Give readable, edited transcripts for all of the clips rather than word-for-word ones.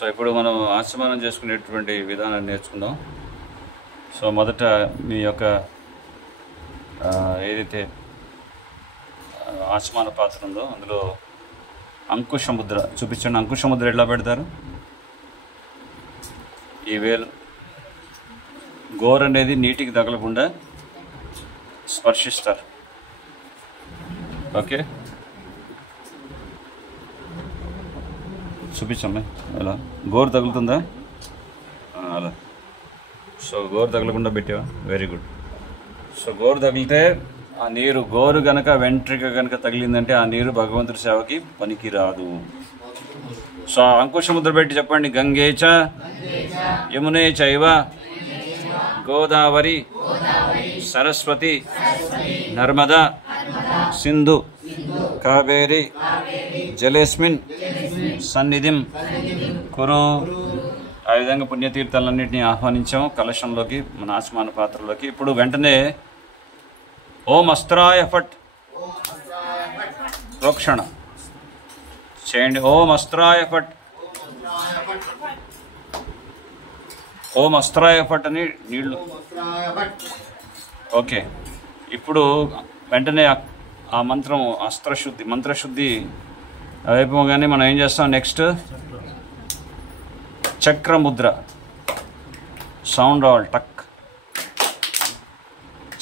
So ఇప్పుడు మనం ఆచమనం చేసుకునేటువంటి విధానాన్ని నేర్చుకుందాం. సో మొదట మీ యొక్క ఏదైతే ఆచమన పాత్ర ఉందో అందులో అంకుశముద్ర చూపించండి. అంకుశముద్ర ఎట్లా పెడతారు? ఈ వేలు గోరు అనేది నీటికి తగలకుండా స్పర్శిస్తారు. ఓకే, చూపించమ్మా. అలా గోరు తగులుతుందా? అలా. సో గోరు తగలకుండా పెట్టావా? Very good. సో గోరు తగిలితే ఆ నీరు గోరు గనక వెంట్రిక గనక తగిలిందంటే ఆ నీరు భగవంతుడి సేవకి పనికి రాదు. సో అంకుశముద్ర పెట్టి చెప్పండి. గంగే చ యమునే చైవ గోదావరి సరస్వతి నర్మదా సింధు కావేరి జలేస్మిన్ సన్నిధిం కురు. ఆ విధంగా పుణ్యతీర్థాలన్నింటినీ ఆహ్వానించాము కలశంలోకి, మన ఆచమన పాత్రలోకి. ఇప్పుడు వెంటనే ఓం అస్త్రాయ ఫట్ ప్రోక్షణ చేయండి. ఓం అస్త్రాయ ఫట్, ఓం అస్త్రాయ ఫట్ అని నీళ్లు. ఓకే, ఇప్పుడు వెంటనే ఆ మంత్రం అస్త్రశుద్ధి, మంత్రశుద్ధి అయిపోగానే మనం ఏం చేస్తాం? నెక్స్ట్ చక్రముద్ర. సౌండ్ రావాలి, టక్.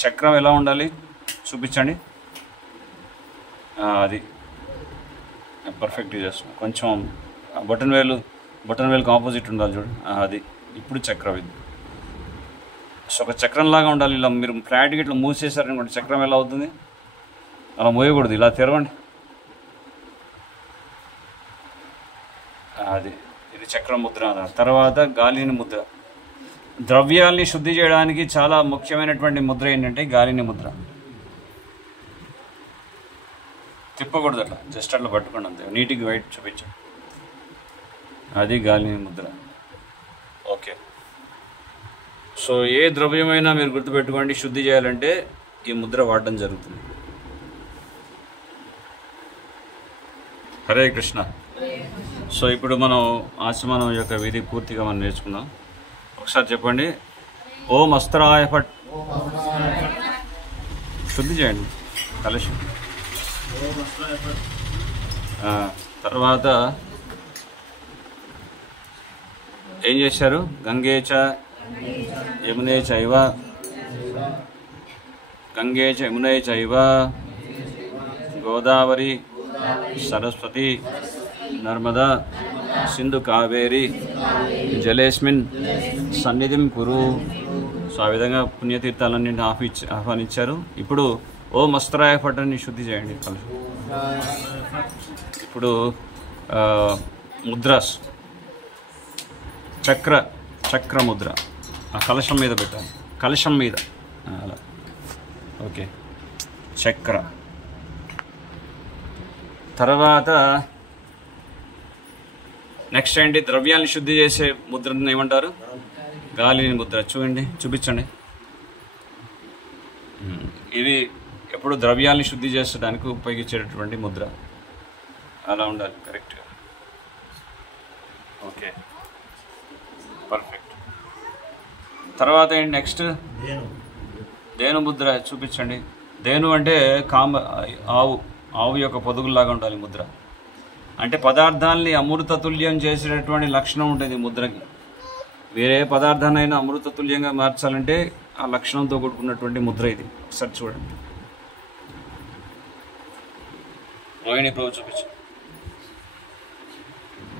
చక్రం ఎలా ఉండాలి చూపించండి. అది పర్ఫెక్ట్గా చేస్తాం. కొంచెం బటన్ వేలుకి ఆపోజిట్ ఉండాలి చూడండి. అది ఇప్పుడు చక్రం. ఇది సో ఒక చక్రంలాగా ఉండాలి. ఇలా మీరు ఫ్లాట్గా ఇట్లా మూసేసారనుకోండి, చక్రం ఎలా అవుతుంది? అలా మోయకూడదు, ఇలా తెరవండి. అది ఇది చక్రం ముద్ర. తర్వాత గాలిని ముద్ర. ద్రవ్యాల్ని శుద్ధి చేయడానికి చాలా ముఖ్యమైనటువంటి ముద్ర ఏంటంటే గాలిని ముద్ర. తిప్పకూడదు, అట్లా జస్ట్ అట్లా పట్టుకోండి అంతే. నీటికి వైట్ చూపించండి. అది గాలిని ముద్ర. ఓకే, సో ఏ ద్రవ్యమైనా మీరు గుర్తుపెట్టుకోండి, శుద్ధి చేయాలంటే ఈ ముద్ర వాడడం జరుగుతుంది. హరే కృష్ణ. సో ఇప్పుడు మనం ఆచమనం యొక్క విధి పూర్తిగా మనం నేర్చుకుందాం. ఒకసారి చెప్పండి. ఓం అస్త్రాయ ఫట్. శుద్ధి చేయండి కలశం. తర్వాత ఏం చేశారు? గంగే చ యమునే చైవ, గంగే చ యమునే చైవ గోదావరి సరస్వతి నర్మదా సింధు కావేరి జలేస్మిన్ సన్నిధిం కురు. సో ఆ విధంగా పుణ్యతీర్థాలన్నింటినీ ఆహ్వానించారు. ఇప్పుడు ఓం అస్త్రాయ ఫటాన్ని శుద్ధి చేయండి కలశం. ఇప్పుడు ముద్రాస్ చక్రముద్ర ఆ కలశం మీద పెట్టాలి. కలశం మీద అలా. ఓకే, చక్ర. తర్వాత నెక్స్ట్ ఏంటి? ద్రవ్యాన్ని శుద్ధి చేసే ముద్రను ఏమంటారు? గాలిని ముద్ర. చూపించండి. ఇది ఎప్పుడు ద్రవ్యాన్ని శుద్ధి చేసడానికి ఉపయోగించేటటువంటి ముద్ర. అలా ఉండాలి కరెక్ట్గా. Okay, perfect. తర్వాత ఏంటి నెక్స్ట్? ధేను ముద్ర చూపించండి. ధేను అంటే ఆవు యొక్క పొదుగులాగా ఉండాలి ముద్ర. అంటే పదార్థాలని అమృతతుల్యం చేసేటటువంటి లక్షణం ఉంటుంది ముద్రకి. వేరే పదార్థాన్నైనా అమృతతుల్యంగా మార్చాలంటే ఆ లక్షణంతో కూడుకున్నటువంటి ముద్ర ఇది. ఒకసారి చూడండి. రోహిణి ప్రభు చూపించు,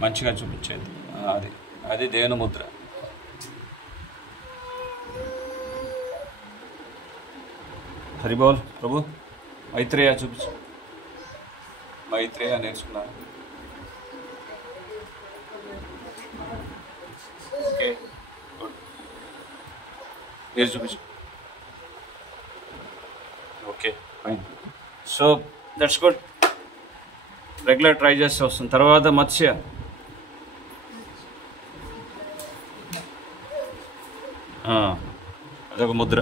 మంచిగా చూపించేది. అది ధేను ముద్ర. హరిబోల్ ప్రభు. మైత్రేయ చూపించు. మైత్రేయ నేర్చుకున్నాను. Okay, good. మీరు చూపించు. Okay, fine. So that's good. Regular try చేస్తే వస్తుంది. తర్వాత మత్స్య. అదొక ముద్ర.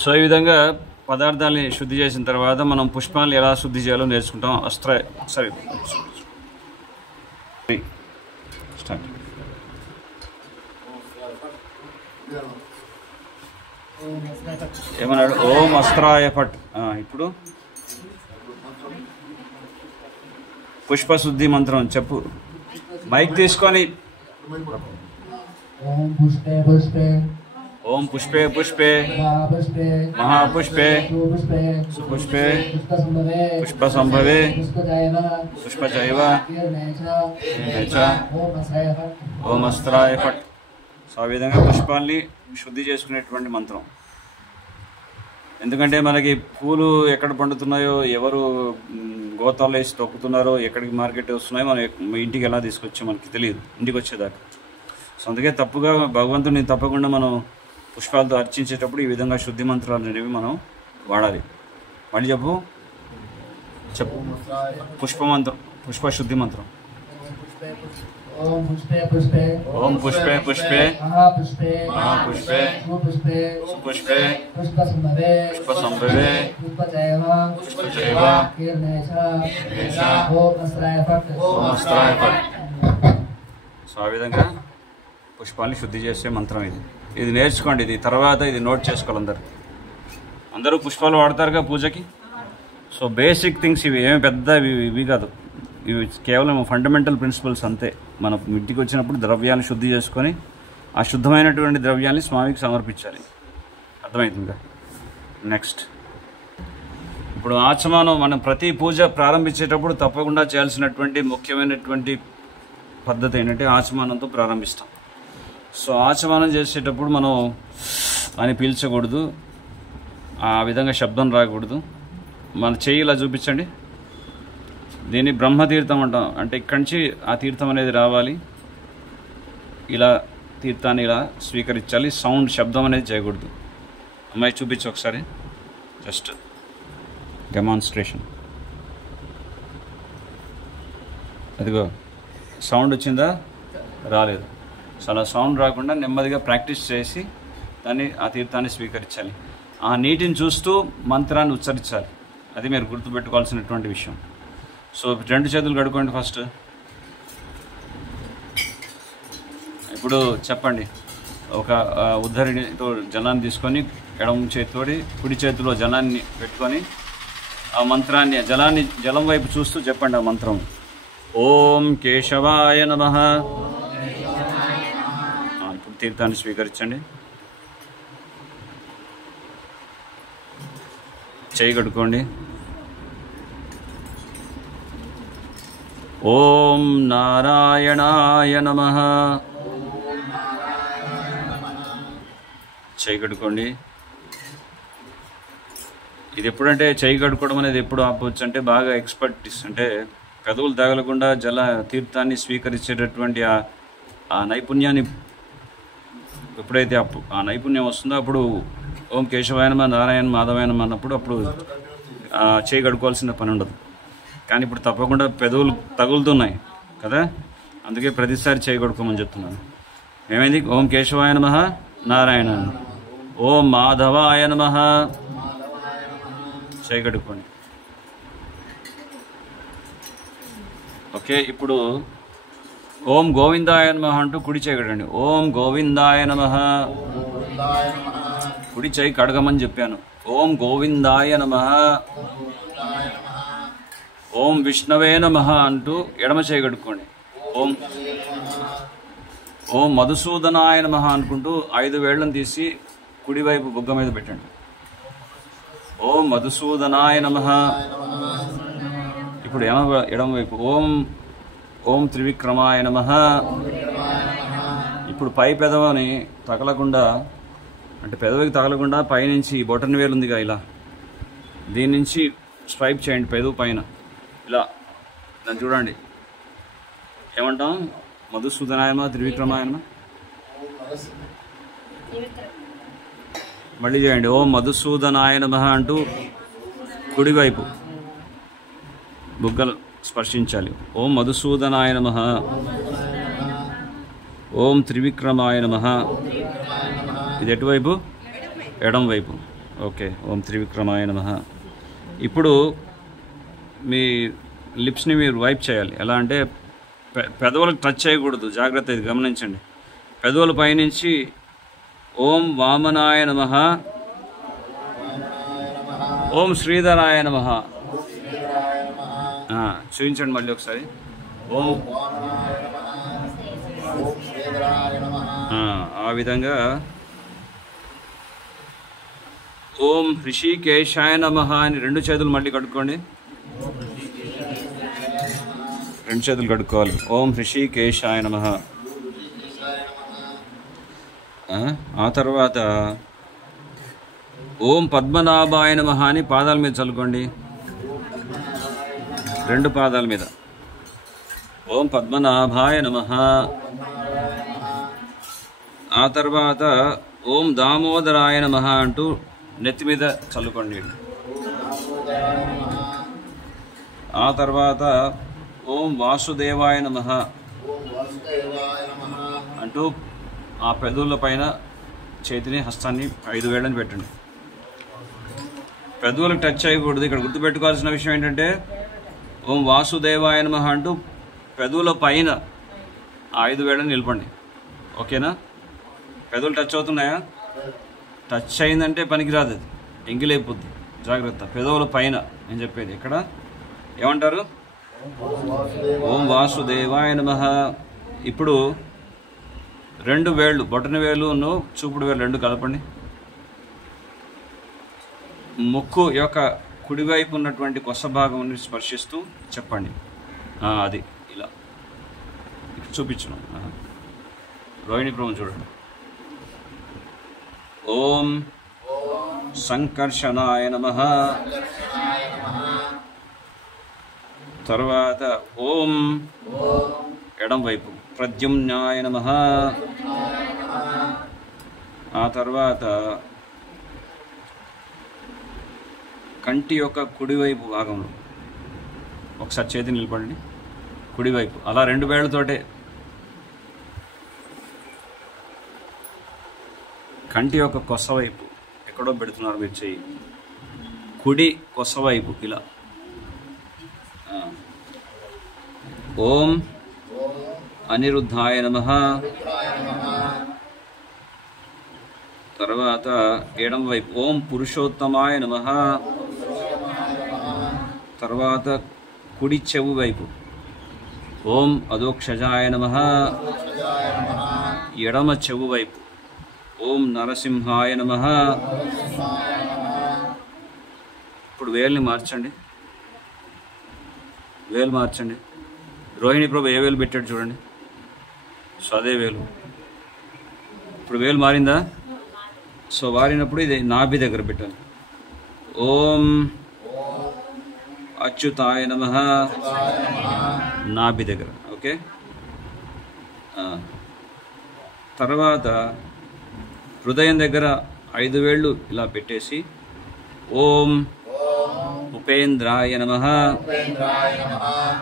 సో ఈ విధంగా పదార్థాలని శుద్ధి చేసిన తర్వాత మనం పుష్పాలను ఎలా శుద్ధి చేయాలో నేర్చుకుంటాం. స్టార్ట్. ఏమన్నాడు? ఓం అస్త్రాయ ఫట్. ఇప్పుడు పుష్పశుద్ధి మంత్రం చెప్పు, మైక్ తీసుకొని. ఓం పుష్పే పుష్పే ఓం పుష్పే పుష్పే మహాపుష్పే మహాపుష్పే సుపుష్పే సుపుష్పే పుష్పసంభవే పుష్పసంభవే పుష్పజైవ పుష్పచైవ కీర్ణే చ ఓం అస్త్రాయ ఫట్. ఓం అస్త్రాయ ఫట్. సో ఆ విధంగా పుష్పాల్ని శుద్ధి చేసుకునేటువంటి మంత్రం. ఎందుకంటే మనకి పూలు ఎక్కడ పండుతున్నాయో, ఎవరు గోతాల్లో వేసి తొక్కుతున్నారో, ఎక్కడికి మార్కెట్ వస్తున్నాయో మనం ఇంటికి ఎలా తీసుకొచ్చో మనకి తెలియదు ఇంటికి వచ్చేదాకా. సో అందుకే తప్పుగా భగవంతుడిని తప్పకుండా మనం పుష్పాలతో అర్చించేటప్పుడు ఈ విధంగా శుద్ధి మంత్రాలు అనేవి మనం వాడాలి. మళ్ళీ చెప్పు. పుష్పమంత్రం, పుష్పశుద్ధి మంత్రం. ఓం పుష్పే పుష్పే ఓం పుష్పే పుష్పే మహాపుష్పే మహాపుష్పే సుపుష్పే సుపుష్పే పుష్పసంభవే పుష్పసంభవే పుష్పజైవ పుష్పచైవ కీర్ణే చ ఓం అస్త్రాయ ఫట్. ఓం అస్త్రాయ ఫట్. సో ఆ విధంగా పుష్పాన్ని శుద్ధి చేసే మంత్రం ఇది. ఇది నేర్చుకోండి. ఇది తర్వాత ఇది నోట్ చేసుకోవాలి. అందరూ పుష్పాలు వాడతారుగా పూజకి. సో బేసిక్ థింగ్స్ ఇవి, ఏమి పెద్ద ఇవి కాదు. ఇవి కేవలం ఫండమెంటల్ ప్రిన్సిపల్స్ అంతే. మనం ఇంటికి వచ్చినప్పుడు ద్రవ్యాన్ని శుద్ధి చేసుకొని ఆ శుద్ధమైనటువంటి ద్రవ్యాన్ని స్వామికి సమర్పించాలి. అర్థమవుతుందిగా. నెక్స్ట్ ఇప్పుడు ఆచమనం. మనం ప్రతి పూజ ప్రారంభించేటప్పుడు తప్పకుండా చేయాల్సినటువంటి ముఖ్యమైనటువంటి పద్ధతి ఏంటంటే ఆచమనంతో ప్రారంభిస్తాం. సో ఆచమనం చేసేటప్పుడు మనం అని పీల్చకూడదు, ఆ విధంగా శబ్దం రాకూడదు. మన చెయ్యి ఇలా చూపించండి. దీన్ని బ్రహ్మతీర్థం అంటాం. అంటే ఇక్కడి నుంచి ఆ తీర్థం అనేది రావాలి. ఇలా తీర్థాన్ని ఇలా స్వీకరించాలి. సౌండ్, శబ్దం అనేది చేయకూడదు. అమ్మాయి చూపించు ఒకసారి, జస్ట్ డెమాన్స్ట్రేషన్. అదిగో సౌండ్ వచ్చిందా? రాలేదు. సో అలా సౌండ్ రాకుండా నెమ్మదిగా ప్రాక్టీస్ చేసి దాన్ని ఆ తీర్థాన్ని స్వీకరించాలి. ఆ నీటిని చూస్తూ మంత్రాన్ని ఉచ్చరించాలి. అది మీరు గుర్తుపెట్టుకోవాల్సినటువంటి విషయం. సో 2 చేతులు కడుక్కోండి ఫస్ట్. ఇప్పుడు చెప్పండి. ఒక ఉద్ధరిణితో జలాన్ని తీసుకొని ఎడమ చేతితోటి కుడి చేతిలో జలాన్ని పెట్టుకొని ఆ మంత్రాన్ని జలం వైపు చూస్తూ చెప్పండి ఆ మంత్రం. ఓం కేశవాయ నమః. ఇప్పుడు తీర్థాన్ని స్వీకరించండి. చేయి కడుక్కోండి. ఓం నారాయణాయ నమః. చేయి కడుక్కోండి. ఇది ఎప్పుడంటే చేయి కడుక్కోవడం అనేది ఎప్పుడు ఆపవచ్చు అంటే బాగా ఎక్స్పర్టీస్, అంటే పెదవులు తగలకుండా తీర్థాన్ని స్వీకరించేటటువంటి ఆ నైపుణ్యాన్ని ఎప్పుడైతే ఆ నైపుణ్యం వస్తుందో అప్పుడు ఓం కేశవాయ నమః, నారాయణ మాధవాయ నమః అన్నప్పుడు అప్పుడు చేయి కడుక్కోవాల్సిన పని ఉండదు. కానీ ఇప్పుడు తప్పకుండా పెదవులు తగులుతున్నాయి కదా, అందుకే ప్రతిసారి చేయి కడుక్కోమని చెప్తున్నాను. ఏమైంది? ఓం కేశవాయ నమః, నారాయణ. ఓం మాధవాయ నమః. చేయి కడుక్కోండి. ఓకే. ఇప్పుడు ఓం గోవిందాయ నమః అంటూ కుడి చేయి కడగండి. ఓం గోవిందాయ నమః. కుడి చేయి కడగమని చెప్పాను. ఓం గోవిందాయ నమః. ఓం విష్ణవే నమః అంటూ ఎడమ చేయి కడుక్కోండి. ఓం మధుసూదనాయ నమః అనుకుంటూ 5 వేళ్లను తీసి కుడివైపు బుగ్గ మీద పెట్టండి. ఓం మధుసూదనాయ నమః. ఇప్పుడు ఎడమవైపు ఓం త్రివిక్రమాయ నమః. ఇప్పుడు పై పెదవిని తగలకుండా, అంటే పెదవికి తగలకుండా పైనుంచి బొటన్ వేలు ఉందిగా, ఇలా దీని నుంచి స్వైప్ చేయండి పెదవి పైన. ఇలా దాన్ని చూడండి. ఏమంటాం? మధుసూదనాయ నమః, త్రివిక్రమాయ నమః. మళ్ళీ చేయండి. ఓం మధుసూదనాయ నమః అంటూ కుడివైపు బుగ్గలు స్పర్శించాలి. ఓం మధుసూదనాయ నమః. ఓం త్రివిక్రమాయ నమః. ఇది ఎటువైపు? ఎడం వైపు. ఓకే. ఓం త్రివిక్రమాయ నమః. ఇప్పుడు మీ లిప్స్ని మీరు వైప్ చేయాలి. ఎలా అంటే పెదవులకు టచ్ చేయకూడదు, జాగ్రత్త, ఇది గమనించండి. పెదవుల పైనుంచి ఓం వామనాయ నమః, ఓం శ్రీధరాయ నమః. చూపించండి మళ్ళీ ఒకసారి. ఓం ఆ విధంగా ఓం హృషికేశాయ నమః అని 2 చేతులు మళ్ళీ కడుక్కోండి. 2 చేతులు కడుక్కోవాలి. ఓం హృషికేశాయ నమః. ఆ తర్వాత ఓం పద్మనాభాయ నమః అని పాదాల మీద చల్లుకోండి, 2 పాదాల మీద. ఓం పద్మనాభాయ నమః. ఆ తర్వాత ఓం దామోదరాయ నమః అంటూ నెత్తి మీద చల్లుకోండి. ఆ తర్వాత ఓం వాసుదేవాయ నమః అంటూ ఆ పెదవుల పైన చేతిని, హస్తాన్ని, 5 వేళ్ళని పెట్టండి. పెదవులకు టచ్ చేయకూడదు. ఇక్కడ గుర్తుపెట్టుకోవాల్సిన విషయం ఏంటంటే ఓం వాసుదేవాయ నమః అంటూ పెదవుల పైన 5 వేళ్ళని నిలపండి. ఓకేనా? పెదవులు టచ్ అవుతున్నాయా? టచ్ అయిందంటే పనికిరాదు, అది ఎంగిలైపోద్ది. జాగ్రత్త. పెదవుల పైన నేను చెప్పేది. ఇక్కడ ఏమంటారు? ఓం వాసుదేవాయ నమః. ఇప్పుడు 2 వేళ్ళు, బొటన వేలును చూపుడు వేలు 2 కలపండి. ముక్కు యొక్క కుడివైపు ఉన్నటువంటి కొస భాగం స్పర్శిస్తూ చెప్పండి. అది ఇలా చూపించను. రోహిణి ప్రభు చూడండి. ఓం సంకర్షణాయ నమః. తర్వాత ఓం ఎడం వైపు ప్రద్యుమ్నాయ నమః. ఆ తర్వాత కంటి యొక్క కుడివైపు భాగంలో ఒకసారి చేతి నిలపండి, కుడివైపు. అలా 2 వేళ్లతోటే కంటి యొక్క కొస వైపు ఎక్కడో పెడుతున్నారు మీరు చెయ్యి, కుడి కొస వైపు ఇలా. ఓం అనిరుద్ధాయ నమః. తర్వాత ఎడం వైపు ఓం పురుషోత్తమాయ నమః. తర్వాత కుడి చెవు వైపు ఓం అధోక్షజాయ నమః. ఎడమ చెవు వైపు ఓం నరసింహాయ నమః. ఇప్పుడు వేలుని మార్చండి, వేలు మార్చండి. రోహిణి ప్రభు ఏ వేలు పెట్టాడు చూడండి. సో అదే వేలు. ఇప్పుడు వేలు మారిందా? సో మారినప్పుడు ఇది నాభి దగ్గర పెట్టాలి. ఓం అచ్యుతాయ నమః. నాభి దగ్గర. ఓకే. తర్వాత హృదయం దగ్గర 5 వేళ్ళు ఇలా పెట్టేసి ఓం ఉపేంద్రాయ నమః.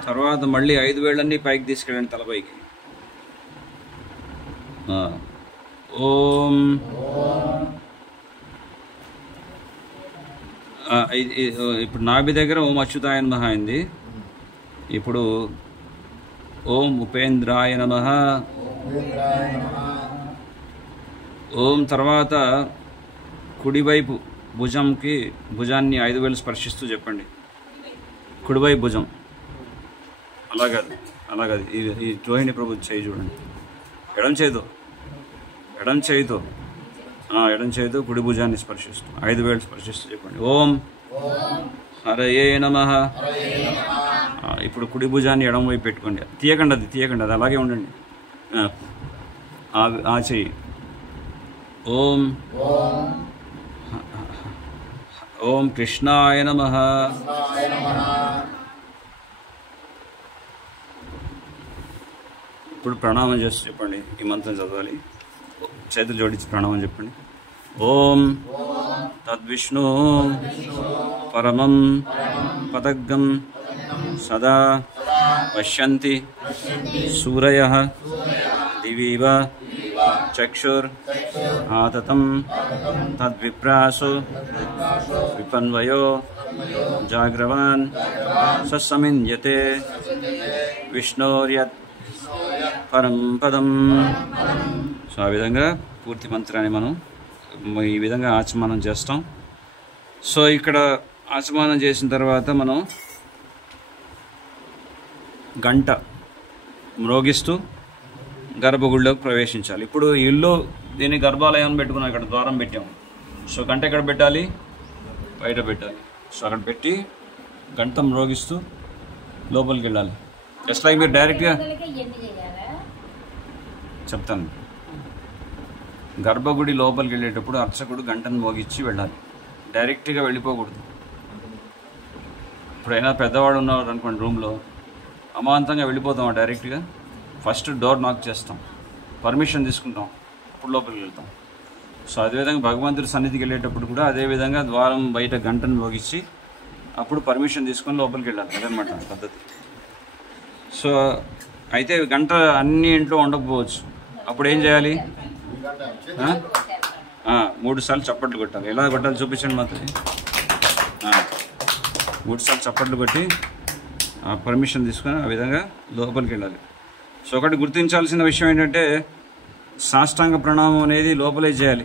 తర్వాత మళ్ళీ 5 వేళ్ళన్నీ పైకి తీసుకెళ్ళండి, తలపైకి. ఓం ఇప్పుడు నాభి దగ్గర ఓం అచ్యుతాయ నమః అయింది. ఇప్పుడు ఓం ఉపేంద్రాయ నమః. ఓం తర్వాత కుడివైపు భుజాన్ని 5 వేలు స్పర్శిస్తూ చెప్పండి. కుడివైపు భుజం. అలాగది ఈ రోహిణి ప్రభు చేయి చూడండి. ఎడం చేయితో కుడి భుజాన్ని స్పర్శిస్తూ 5 వేలు స్పర్శిస్తూ చెప్పండి. ఓం హరయే నమః. ఇప్పుడు కుడి భుజాన్ని ఎడం వైపు పెట్టుకోండి. తీయకండి, అది అలాగే ఉండండి. ఆ చెయ్యి. ఓం కృష్ణాయ నమః. ఇప్పుడు ప్రణామం చేస్తూ చెప్పండి. ఈ మంత్రం చదవాలి. చేతులు జోడించి ప్రణామం చెప్పండి. ఓం తద్విష్ణు పరమం పదగ్గం సదా పశ్యంతి సూరయః దివీవ చక్షుర్ ఆతతం తద్విప్రాసు విపన్వయో జాగ్రవాన్ ససమిన్యతే విష్ణోర్యత్ పరం పదం. సో ఆ విధంగా పూర్తి మంత్రాన్ని మనం ఈ విధంగా ఆచమనం చేస్తాం. సో ఇక్కడ ఆచమనం చేసిన తర్వాత మనం గంట మ్రోగిస్తూ గర్భగుడిలోకి ప్రవేశించాలి. ఇప్పుడు ఇల్లు దీన్ని గర్భాలయం పెట్టుకున్నాం, ఇక్కడ ద్వారం పెట్టాము. సో గంట ఎక్కడ పెట్టాలి? బయట పెట్టాలి. సో అక్కడ పెట్టి గంట మ్రోగిస్తూ లోపలికి వెళ్ళాలి. జస్ట్ లైక్ మీరు డైరెక్ట్గా చెప్తాను. గర్భగుడి లోపలికి వెళ్ళేటప్పుడు అర్చకుడు గంటను మోగించి వెళ్ళాలి, డైరెక్ట్గా వెళ్ళిపోకూడదు. ఇప్పుడైనా పెద్దవాడు ఉన్నవాడు అనుకోండి, రూమ్లో అమాంతంగా వెళ్ళిపోతాం డైరెక్ట్గా. ఫస్ట్ డోర్ నాక్ చేస్తాం, పర్మిషన్ తీసుకుంటాం, అప్పుడు లోపలికి వెళ్తాం. సో అదేవిధంగా భగవంతుడి సన్నిధికి వెళ్ళేటప్పుడు కూడా అదేవిధంగా ద్వారం బయట గంటను మోగించి అప్పుడు పర్మిషన్ తీసుకొని లోపలికి వెళ్ళాలి. అదనమాట పద్ధతి. సో అయితే గంట అన్ని ఇంట్లో ఉండకపోవచ్చు. అప్పుడు ఏం చేయాలి? 3 సార్లు చప్పట్లు కొట్టాలి. ఎలా కొట్టాలి చూపించండి మాత్రం. 3 సార్లు చప్పట్లు కొట్టి పర్మిషన్ తీసుకొని ఆ విధంగా లోపలికి వెళ్ళాలి. సో ఒకటి గుర్తించాల్సిన విషయం ఏంటంటే సాష్టాంగ ప్రణామం అనేది లోపలే చేయాలి.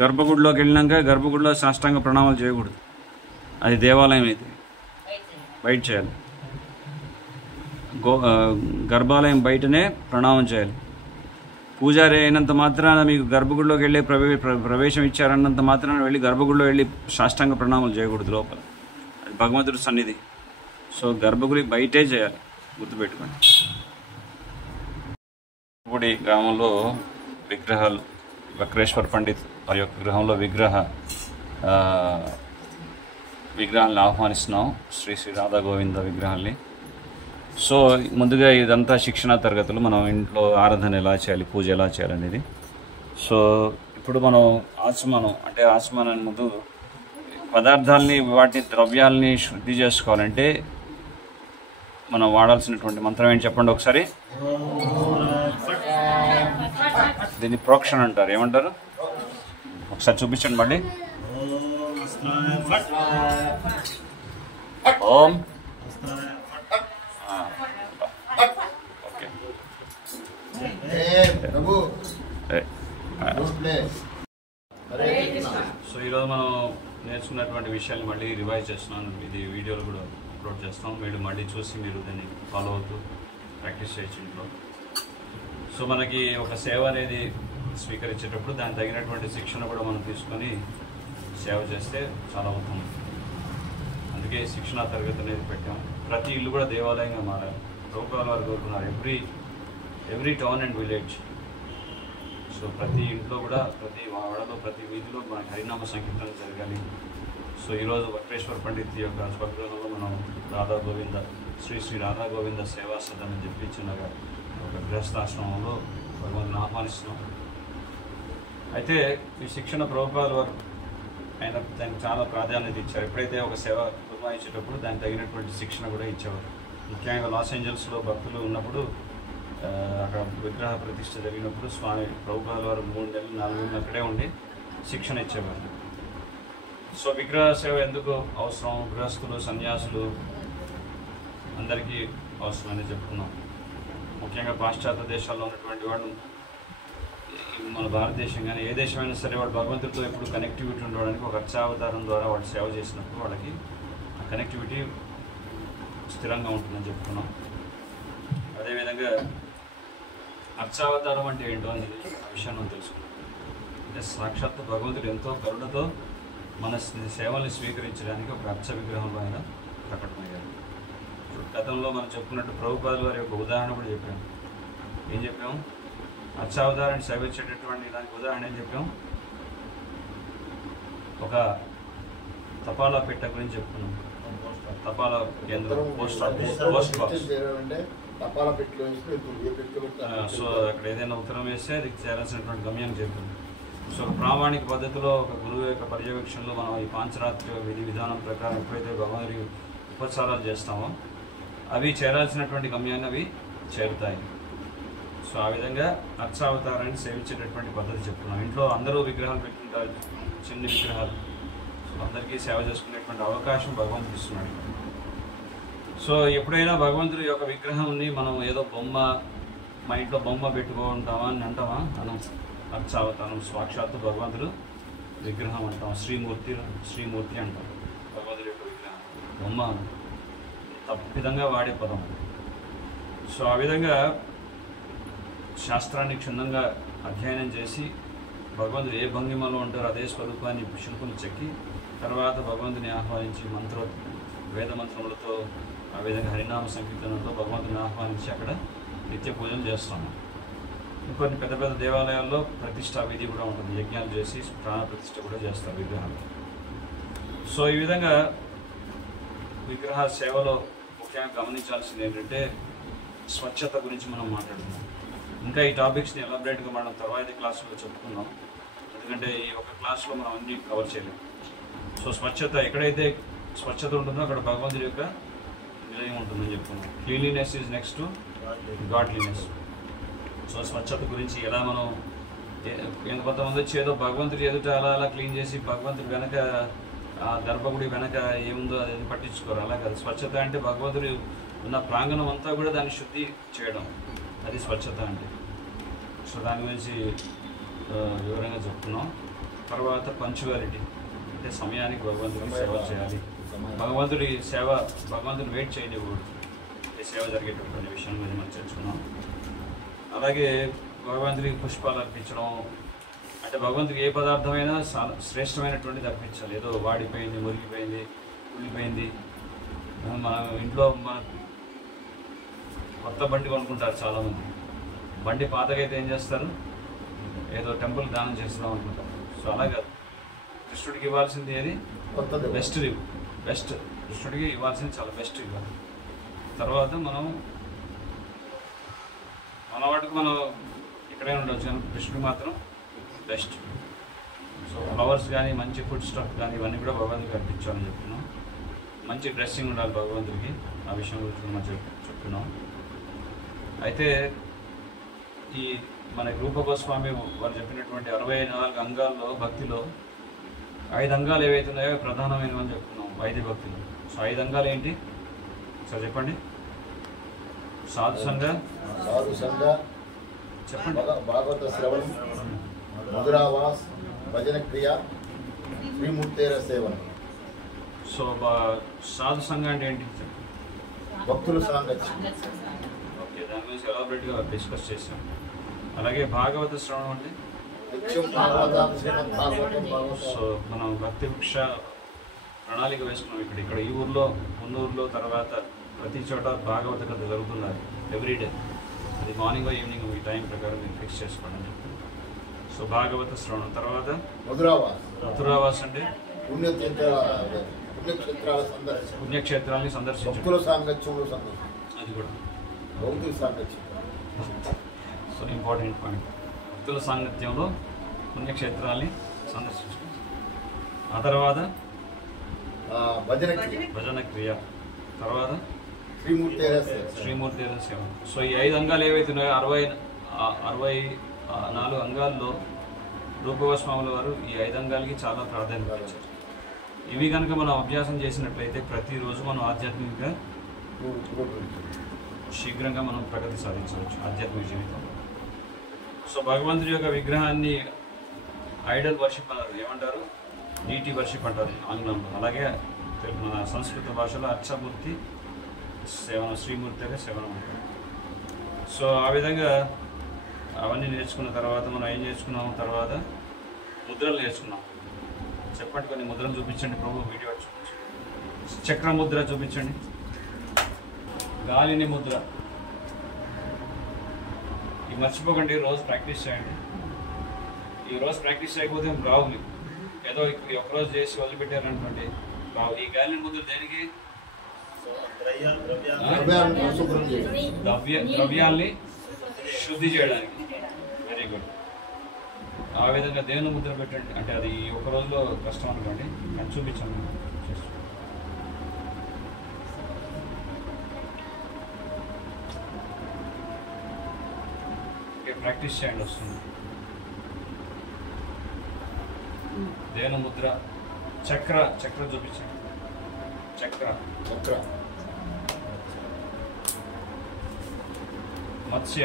గర్భగుడిలోకి వెళ్ళినాక గర్భగుడిలో సాష్టాంగ ప్రణామాలు చేయకూడదు. అది దేవాలయం అయితే బయట చేయాలి. గర్భాలయం బయటనే ప్రణామం చేయాలి. పూజారి అయినంత మాత్రాన మీకు గర్భగుడిలోకి వెళ్ళి ప్రవేశం ఇచ్చారన్నంత మాత్రాన వెళ్ళి గర్భగుడిలో వెళ్ళి సాష్టాంగ ప్రణామాలు చేయకూడదు లోపల. అది భగవంతుడి సన్నిధి. సో గర్భగుడి బయటే చేయాలి, గుర్తుపెట్టుకోండి. గుడి గ్రామంలో విగ్రహాలు, వక్రేశ్వర పండిత్ వారి యొక్క గృహంలో విగ్రహాలను ఆహ్వానిస్తున్నాం, శ్రీ శ్రీ రాధా గోవింద విగ్రహాల్ని. సో ముందుగా ఇదంతా శిక్షణా తరగతులు, మనం ఇంట్లో ఆరాధన ఎలా చేయాలి, పూజ ఎలా చేయాలనేది. సో ఇప్పుడు మనం ఆచమనం ముందు పదార్థాలని, వాటి ద్రవ్యాలని శుద్ధి చేసుకోవాలంటే మనం వాడాల్సినటువంటి మంత్రం ఏంటి చెప్పండి ఒకసారి. దీన్ని ప్రోక్షణ అంటారు. ఏమంటారు ఒకసారి చూపించండి మళ్ళీ. ఓం. ఓకే. సో ఈరోజు మనం నేర్చుకున్నటువంటి విషయాన్ని మళ్ళీ రివైజ్ చేస్తున్నాను. ఇది వీడియోలు కూడా అప్లోడ్ చేస్తాం. మీరు మళ్ళీ చూసి మీరు దాన్ని ఫాలో అవుతూ ప్రాక్టీస్ చేయొచ్చు ఇంట్లో. సో మనకి ఒక సేవ అనేది స్వీకరించేటప్పుడు దానికి తగినటువంటి శిక్షణ కూడా మనం తీసుకొని సేవ చేస్తే చాలా ఉత్తమం. అందుకే శిక్షణా తరగతి అనేది పెట్టాం. ప్రతి ఇల్లు కూడా దేవాలయంగా మారాలి. ప్రభుత్వాల వారు కోరుకున్నారు every town and village. So ప్రతి ఇంట్లో కూడా, ప్రతి వాడలో, ప్రతి వీధిలో మనకి హరినామ సంకీర్తన జరగాలి. సో ఈరోజు వక్రేశ్వర పండిత్ యొక్క స్వగృహంలో మనం శ్రీ శ్రీ రాధా గోవింద సేవా సదన్ అని చెప్పి చిన్నగా ఒక గృహస్థాశ్రమంలో భగవంతుని ఆహ్వానిస్తున్నాం. అయితే ఈ శిక్షణ ప్రభుత్వాల వారు ఆయన దానికి చాలా ప్రాధాన్యత ఇచ్చారు. ఎప్పుడైతే ఒక సేవ నిర్వహించేటప్పుడు దానికి తగినటువంటి శిక్షణ కూడా ఇచ్చేవారు. ముఖ్యంగా లాస్ ఏంజల్స్లో భక్తులు ఉన్నప్పుడు అక్కడ విగ్రహ ప్రతిష్ఠ జరిగినప్పుడు స్వామి ప్రభుత్వాల వారు 3 నెలలు 4 నెలలు అక్కడే ఉండి శిక్షణ ఇచ్చేవారు. సో విగ్రహ సేవ ఎందుకు అవసరం? గృహస్థులు, సన్యాసులు అందరికీ అవసరమని చెప్పుకున్నాం. ముఖ్యంగా పాశ్చాత్య దేశాల్లో ఉన్నటువంటి వాళ్ళు, మన భారతదేశం కానీ ఏ దేశమైనా సరే, వాళ్ళు భగవంతుడితో ఎప్పుడు కనెక్టివిటీ ఉండడానికి ఒక అర్చావతారం ద్వారా వాళ్ళు సేవ చేసినప్పుడు వాళ్ళకి ఆ కనెక్టివిటీ స్థిరంగా ఉంటుందని చెప్పుకున్నాం. అదేవిధంగా అర్చావతారం అంటే ఏంటో అనేది ఆ విషయాన్ని మనం తెలుసుకున్నాం. అంటే సాక్షాత్తు భగవంతుడు ఎంతో కరుణతో మన సేవల్ని స్వీకరించడానికి ఒక అర్చ విగ్రహంలో ఆయన ప్రకటమయ్యారు. గతంలో మనం చెప్పుకున్నట్టు ప్రభుపాదుల వారి యొక్క ఉదాహరణ కూడా చెప్పాము. ఏం చెప్పాము? అర్చావతారాన్ని సేవించేటటువంటి దానికి ఉదాహరణ ఏం చెప్పాం? ఒక తపాలా పెట్ట గురించి చెప్పుకున్నాం. తపాలా కేంద్రం, పోస్ట్ బాక్స్. సో అక్కడ ఏదైనా ఉత్తరం వేస్తే అది చేరాల్సినటువంటి గమ్యాన్ని చెప్తుంది. సో ప్రామాణిక పద్ధతిలో ఒక గురువు యొక్క పర్యవేక్షణలో మనం ఈ పాంచరాత్రి విధి విధానం ప్రకారం ఎప్పుడైతే భగవంతుడి ఉపచారాలు చేస్తామో అవి చేరాల్సినటువంటి గమ్యాన్ని అవి చేరుతాయి. సో ఆ విధంగా అర్చావతారాన్ని సేవించేటటువంటి పద్ధతి చెప్తున్నాం. ఇంట్లో అందరూ విగ్రహాలు పెట్టుకుంటారు, చిన్న విగ్రహాలు. సో అందరికీ సేవ చేసుకునేటువంటి అవకాశం భగవంతుడు ఇస్తున్నాడు. సో ఎప్పుడైనా భగవంతుడి యొక్క విగ్రహాన్ని మనం ఏదో బొమ్మ, మా ఇంట్లో బొమ్మ పెట్టుకుంటామా అని అంటామా? అర్చావతారం సాక్షాత్తు భగవంతుడు విగ్రహం అంటాం. శ్రీమూర్తి అంటాం భగవంతుడి యొక్క విగ్రహం. బొమ్మ తప్పిదంగా వాడే పదం. సో ఆ విధంగా శాస్త్రాన్ని క్షుణ్ణంగా అధ్యయనం చేసి భగవంతుడు ఏ భంగిమలో ఉంటారో అదే స్వరూపాన్ని శిల్పులు చెక్కి తర్వాత భగవంతుని ఆహ్వానించి వేద మంత్రములతో ఆ విధంగా హరినామ సంకీర్తనతో భగవంతుని ఆహ్వానించి అక్కడ నిత్య పూజలు చేస్తాము. కొన్ని పెద్ద పెద్ద దేవాలయాల్లో ప్రతిష్టా విధి కూడా ఉంటుంది. యజ్ఞాలు చేసి ప్రాణ ప్రతిష్ఠ కూడా చేస్తారు విగ్రహాలు. సో ఈ విధంగా విగ్రహ సేవలో ముఖ్యంగా గమనించాల్సింది ఏంటంటే స్వచ్ఛత గురించి మనం మాట్లాడుతున్నాం. ఇంకా ఈ టాపిక్స్ని ఎలాబరేట్గా మనం తర్వాతి క్లాసులో చెప్పుకున్నాం, ఎందుకంటే ఈ ఒక క్లాస్లో మనం అన్ని కవర్ చేయలేము. సో స్వచ్ఛత, ఎక్కడైతే స్వచ్ఛత ఉంటుందో అక్కడ భగవంతుడి యొక్క నిలయం ఉంటుందని చెప్పుకున్నాం. Cleanliness is next to godliness. So స్వచ్ఛత గురించి ఎలా మనం కొంతమంది వచ్చి ఏదో భగవంతుడి ఎదుట అలా క్లీన్ చేసి భగవంతుడి వెనక ఆ గర్భగుడి వెనక ఏముందో అది పట్టించుకోరు. అలా కాదు. స్వచ్ఛత అంటే భగవంతుడి ఉన్న ప్రాంగణం అంతా కూడా దాన్ని శుద్ధి చేయడం, అది స్వచ్ఛత అంటే. సో దాని గురించి వివరంగా చెప్తున్నాం. తర్వాత పంక్చువాలిటీ అంటే సమయానికి భగవంతుడికి సేవ చేయాలి. భగవంతుడు వెయిట్ చేయనివ్వకూడదు. సేవ జరిగేటటువంటి విషయం గురించి మనం తెలుసుకున్నాం. అలాగే భగవంతుడికి పుష్పాలు అర్పించడం అంటే భగవంతుడికి ఏ పదార్థమైనా శ్రేష్టమైనటువంటిది అర్పించాలి. ఏదో వాడిపోయింది, మురిగిపోయింది, కుళ్ళిపోయింది. మన ఇంట్లో కొత్త బండి కొనుక్కుంటారు చాలామంది. బండి పాతగైతే ఏం చేస్తారు? ఏదో టెంపుల్ దానం చేస్తున్నాం అనుకుంటారు. సో అలాగే కృష్ణుడికి ఇవ్వాల్సింది ఏది? బెస్ట్ కృష్ణుడికి ఇవ్వాల్సింది చాలా బెస్ట్ ఇవ్వాలి. తర్వాత మన వాటికి మనం ఎక్కడైనా ఉండొచ్చు, కానీ కృష్ణుడికి మాత్రం బెస్ట్. సో ఫ్లవర్స్ కానీ మంచి ఫుడ్ స్టఫ్ కానీ ఇవన్నీ కూడా భగవంతుడికి అర్పించాలని చెప్తున్నాం. మంచి డ్రెస్సింగ్ ఉండాలి భగవంతుడికి, ఆ విషయం గురించి మనం చెప్తున్నాం. అయితే ఈ మన రూప గోస్వామి వారు చెప్పినటువంటి 64 అంగాల్లో భక్తిలో 5 అంగాలు ఏవైతే ఉన్నాయో ప్రధానమైనవి అని చెప్తున్నాం. 5 భక్తులు. సో 5 అంగాలు ఏంటి సార్ చెప్పండి? సాధు సంఘ చెప్పండి. భాగవత శ్రవణం, మధురావాస్, భజన క్రియ, శ్రీమూర్తేర సేవనం. సో సాధు సంఘ అంటే ఏంటి? భక్తుల సాంగత్యం. ఓకే, దాని గురించి ఎలాబరేట్గా డిస్కస్ చేసాం. అలాగే భాగవత శ్రవణం అంటే సో మనం భక్తి వృక్ష ప్రణాళిక వేసుకున్నాం. ఇక్కడ ఈ ఊర్లో, మున్నూరులో, తర్వాత ప్రతి చోట భాగవత కథ జరుగుతున్నారు ఎవ్రీడే. అది మార్నింగ్ ఈవినింగ్ ఈ టైం ప్రకారం మీరు ఫిక్స్ చేసుకోండి. సో భాగవత శ్రవణం. తర్వాత మధురావాస్ అంటే పుణ్యక్షేత్రాన్ని సందర్శించడం. అది కూడా సో ఇంపార్టెంట్ పాయింట్. భక్తుల సాంగత్యంలో పుణ్యక్షేత్రాన్ని సందర్శించడం. ఆ తర్వాత భజన క్రియ. తర్వాత శ్రీమూర్తి సేవ. సో ఈ 5 అంగాలు ఏవైతే ఉన్నాయో 64 అంగాల్లో రూపగోస్వాముల వారు ఈ 5 అంగాలకి చాలా ప్రాధాన్యత ఇచ్చారు. ఇవి కనుక మనం అభ్యాసం చేసినట్లయితే ప్రతిరోజు మనం ఆధ్యాత్మికంగా శీఘ్రంగా మనం ప్రగతి సాధించవచ్చు ఆధ్యాత్మిక జీవితంలో. సో భగవంతుడి యొక్క విగ్రహాన్ని ఐడల్ వర్షిప్ అన్నారు. ఏమంటారు? డీటీ వర్షిప్ అంటారు ఆంగ్లంలో. అలాగే మన సంస్కృత భాషలో అర్చమూర్తి సేవనం, శ్రీమూర్తిగా సేవనం అంటారు. సో ఆ విధంగా అవన్నీ నేర్చుకున్న తర్వాత మనం ఏం నేర్చుకున్నాం? తర్వాత ముద్రలు నేర్చుకున్నాం. చెప్పండి, కొన్ని ముద్రలు చూపించండి ప్రభు. వీడియో చూపించండి. చక్ర ముద్ర చూపించండి. గాలిని ముద్ర. ఇది మర్చిపోకండి, రోజు ప్రాక్టీస్ చేయండి. ఈ రోజు ప్రాక్టీస్ చేయకపోతే రావు. ఏదో ఒకరోజు చేసి వదిలిపెట్టారనుకోండి రావు. ఈ గాలిని ముద్ర దేనికి? ద్రవ్యాల్ని శుద్ధి చేయడానికి. Very good. ఆ విధంగా దేవుని ముద్ర పెట్టండి. అంటే అది ఒక రోజులో కష్టం అనుకోండి, కానీ చూపించాను. ప్రాక్టీస్ చేయండి, వస్తుంది. దేవుని ముద్ర. చక్ర చూపించండి. చక్ర మత్స్య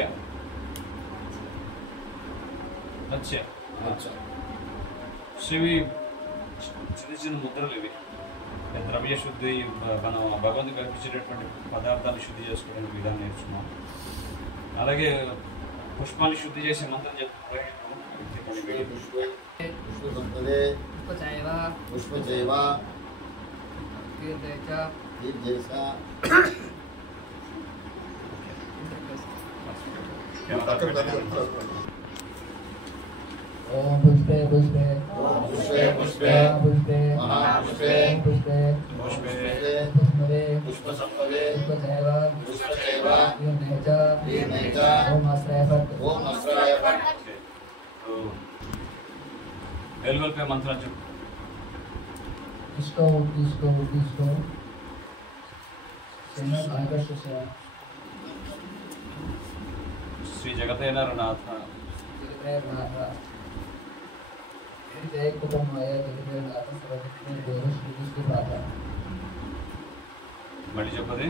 మత్స్య శివి చిన్న చిన్న ముద్రలు ఇవి ద్రవ్య శుద్ధి మనం భగవంతుడు కల్పించేటటువంటి పదార్థాన్ని శుద్ధి చేసుకోవడానికి విధానం నేర్చుకున్నాం. అలాగే పుష్పాన్ని శుద్ధి చేసే మంత్రం చెప్తున్నాం. ओम पुष्पे पुष्पे पुष्पे पुष्पे पुष्पे महापुष्पे पुष्पे पुष्पे पुष्पे पुष्पसंभवे पुष्पचैव पुष्पचैव कीर्णे च ओम अस्त्राय फट् ओम अस्त्राय फट्. వెలుగుల్పే మంత్రాలు చెప్పు. इसको इसको इसको सेना आकर्ष से శ్రీ జగతేనరనాథ जगन्नाथ जय कुटुंबाय जगन्नाथ सर्वज्ञ देव श्री की प्रार्थना. మళ్ళీ చెప్పది.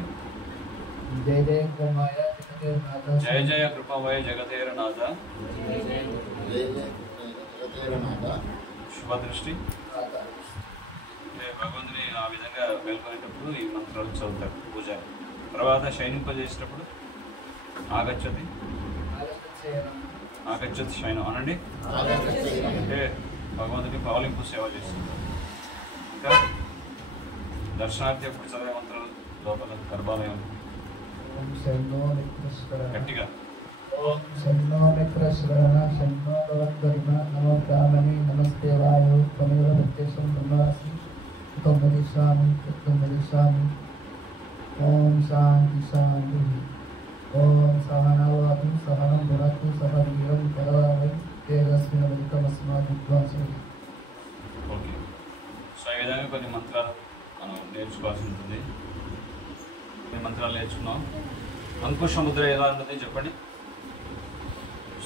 जय जय कुटुंबाय जगन्नाथ జయ జయ కృపమయ జగతేరనాథ जय जय जगतेरनाथ శుభదృష్టి. భగవంతుని ఆ విధంగా మేల్కొనేటప్పుడు ఈ మంత్రాలు చదువుతారు పూజారి. తర్వాత శయనింపజేసేటప్పుడు ఆగచ్చతి ఆగచ్చతి శయనం అనండి. అంటే భగవంతుని పావలింపు సేవ చేస్తుంది. ఇంకా దర్శనార్థి ఎప్పుడు చదివే మంత్రాలు లోపల గర్భాలయం ओम शन्नो मित्रस्वरण గట్టిగా ओम शन्नो मित्रस्वरण शन्नो भवद्गर्भः नमो ब्राह्मणे नमस्ते वायो त्वमेव प्रत्यक्षं ब्रह्मासि त्वं वदिष्यामि ओम शांति शांति ओम सहनावतु सहनं भुनक्तु सह वीरं करवावहै तेजस्विनावधीतमस्मात् विद्वांसः. ఓకే. సో ఈ విధంగా కొన్ని మంత్రాలు మనం నేర్చుకోవాల్సి ఉంటుంది. కొన్ని మంత్రాలు నేర్చుకున్నాం. అంకుశ ముద్ర ఎలా ఉంటుంది చెప్పండి.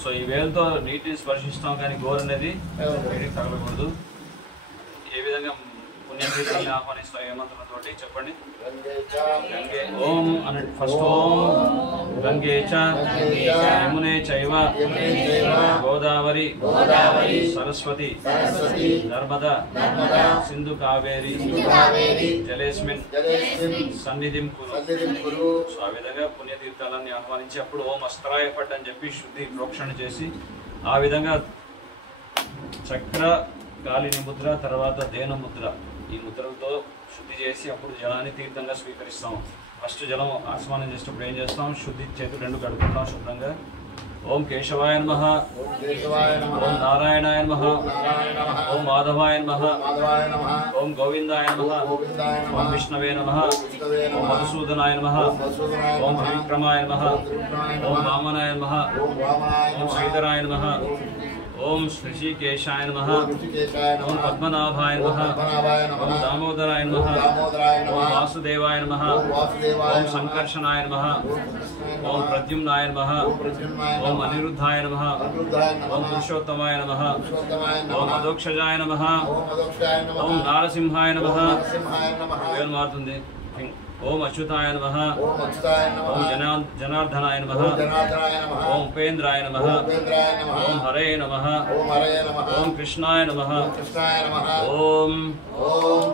సో ఈ వేలతో నీటిని స్పర్శిస్తాం కానీ గోరు అనేది నీటికి తగలకూడదు. ఏ విధంగా పుణ్యతీర్థాలని ఆహ్వానిస్తాం ఏ మంత్రంతో చెప్పండి. గంగే ఓం అనండి. ఫస్ట్ ఓం గంగే చ యమునే చైవ గోదావరి సరస్వతి నర్మదా సింధు కావేరి జలేస్మిన్ సన్నిధిం కురు. సో ఆ విధంగా పుణ్యతీర్థాలన్నీ ఆహ్వానించి అప్పుడు ఓం అస్త్రాయ ఫట్ అని చెప్పి శుద్ధి ప్రోక్షణ చేసి ఆ విధంగా చక్ర కాలిని ముద్ర తర్వాత దేన ముద్ర ఈ ముద్రలతో శుద్ధి చేసి అప్పుడు జలాన్ని తీర్థంగా స్వీకరిస్తాం. ఫస్ట్ జలం ఆస్వానం చేసేటప్పుడు ఏం చేస్తాం, శుద్ధి చేతులు రెండు కడుక్కుంటాం శుభ్రంగా. ఓం కేశవాయ నమః, ఓం నారాయణాయ నమః, ఓం మాధవాయ నమః, ఓం గోవిందాయ నమః, ఓం విష్ణవే నమః, ఓం మధుసూదనాయ నమః, ఓం త్రివిక్రమాయ నమః, ఓం వామనాయ నమః, ఓం శ్రీధరాయ నమః, ఓం శ్రీకేశాయ నమః, ఓం పద్మనాభాయ నమః, ఓం దామోదరాయ నమః, ఓం వాసుదేవాయ నమః, ఓం సంకర్షణాయ నమః, ఓం ప్రద్యుమ్నాయ నమః, ఓం అనిరుద్ధాయ నమః, ఓం పురుషోత్తమాయ నమః, ఓం అదోక్షజాయ నమః, ఓం నారసింహాయ నమః. పేరు మారుతుంది. ఓం అచ్యుతాయ నమః, ఓం జనార్దనాయ నమః, ఓం ఉపేంద్రాయ నమః, ఓం హరే నమః, ఓం కృష్ణాయ నమః, ఓం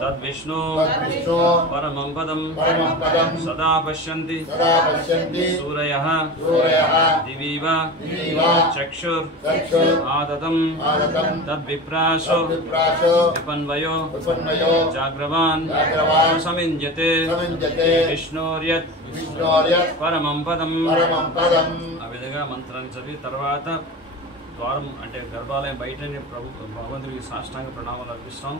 తద్విష్ణు పరమం పదం సదా పశ్యంతి సూరయః దివీవ చక్షుర్ ఆదతం తద్విప్రాసో విపన్వయో జాగ్రవాన్ సమింజతే విష్ణోర్యత్ పరమం పదం. ఆ విధంగా మంత్రాన్ని చదివి తర్వాత ద్వారం అంటే గర్భాలయం బయటని భగవంతుడికి సాష్టాంగ ప్రణామాలు అర్పిస్తాం.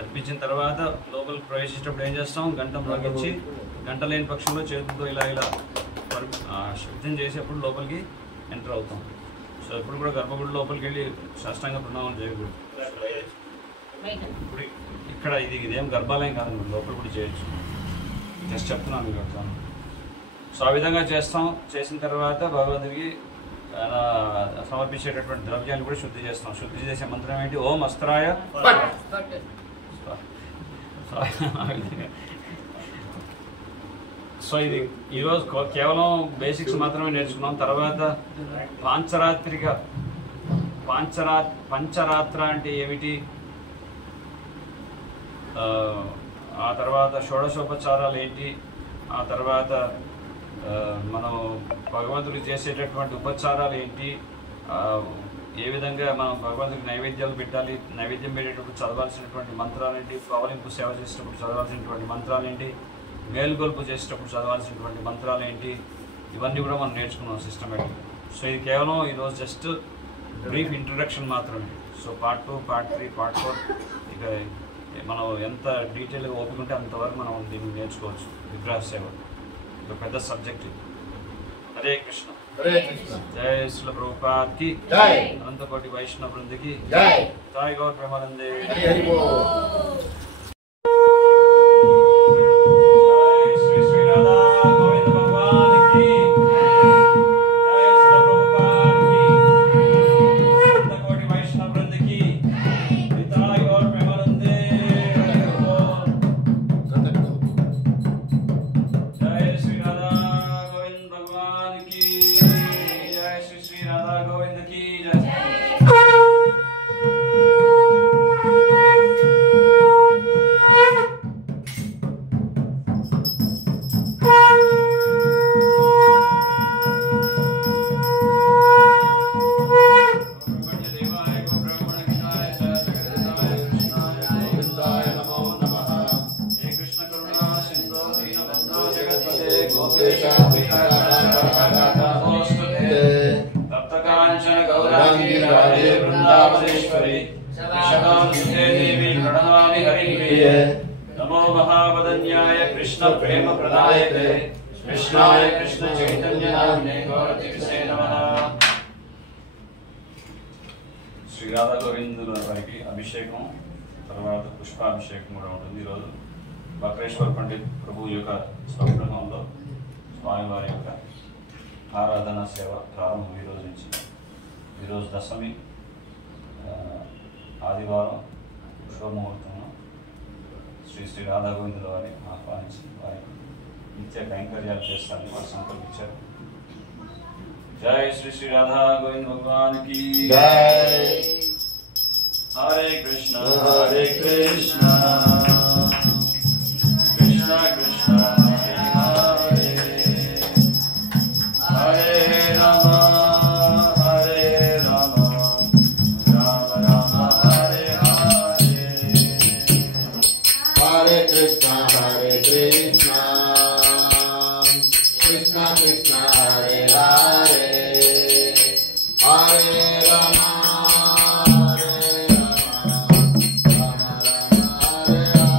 అర్పించిన తర్వాత లోపలికి ప్రవేశించేటప్పుడు ఏం చేస్తాం, గంట మ్రోగించి గంట లేని పక్షంలో చేతులతో ఇలా ఇలా శబ్దం చేసేప్పుడు లోపలికి ఎంటర్ అవుతాం. సో ఇప్పుడు కూడా గర్భగుడి లోపలికి వెళ్ళి సాష్టాంగ ప్రణామాలు చేయకూడదు. ఇప్పుడు ఇక్కడ ఇదేం గర్భాలయం కాదండి, లోపల కూడా చేయొచ్చు. జస్ట్ చెప్తున్నాను మీకు అట్లా. సో ఆ విధంగా చేస్తాం. చేసిన తర్వాత భగవంతుడికి సమర్పించేటటువంటి ద్రవ్యాన్ని కూడా శుద్ధి చేస్తాం. శుద్ధి చేసే మంత్రం ఏంటి, ఓం అస్త్రాయ. సో ఇది ఈరోజు కేవలం బేసిక్స్ మాత్రమే నేర్చుకున్నాం. తర్వాత పంచరాత్ర అంటే ఏమిటి, ఆ తర్వాత షోడశోపచారాలు ఏంటి, ఆ తర్వాత మనం భగవంతుడికి చేసేటటువంటి ఉపచారాలు ఏంటి, ఏ విధంగా మనం భగవంతుడికి నైవేద్యాలు పెట్టాలి, నైవేద్యం పెట్టేటప్పుడు చదవాల్సినటువంటి మంత్రాలు ఏంటి, పవలింపు సేవ చేసేటప్పుడు చదవాల్సినటువంటి మంత్రాలు ఏంటి, మేలుగొల్పు చేసేటప్పుడు చదవాల్సినటువంటి మంత్రాలు ఏంటి, ఇవన్నీ కూడా మనం నేర్చుకున్నాం సిస్టమేటిక్. సో ఇది కేవలం ఈరోజు జస్ట్ బ్రీఫ్ ఇంట్రడక్షన్ మాత్రమే. సో పార్ట్ 2, పార్ట్ 3, పార్ట్ 4 ఇక మనం ఎంత డీటెయిల్గా ఓపిక ఉంటే అంతవరకు మనం దీన్ని నేర్చుకోవచ్చు. విగ్రహ సేవ ఒక పెద్ద సబ్జెక్ట్ ఇది. హరే కృష్ణ. జై శ్రీల ప్రభుపాద్కి జై, అనంతకోటి వైష్ణవ బృందకి జై, సాయి గౌర్ ప్రేమానందే. नमो महावदन्याय कृष्ण प्रेम प्रदायते कृष्णाय कृष्ण चैतन्य नामने गौरतीर्थे नमः. శ్రీ రాధా గోవిందుల వారికి అభిషేకం తర్వాత పుష్పాభిషేకం కూడా ఉంటుంది. ఈరోజు బక్రేశ్వర్ పండిత్ ప్రభు యొక్క స్వగృహంలో స్వామివారి యొక్క ఆరాధన సేవ ప్రారంభం ఈరోజు నుంచి. ఈరోజు దశమి, ఆదివారం శుభముహూర్తంలో శ్రీ రాధా గోవిందుల వారిని ఆహ్వానించి వారికి నిత్య కైంకర్యాలు చేస్తారని వారు సంకల్పించారు. జై శ్రీ రాధా గోవింద భగవానికి జై. Hare Krishna Hare Krishna Krishna Krishna Hare Hare, Hare Rama Hare Rama Rama Rama Hare Hare. Hare Krishna, Krishna Krishna, Hare Hare, Hare Rama, Rama Rama, Hare Hare.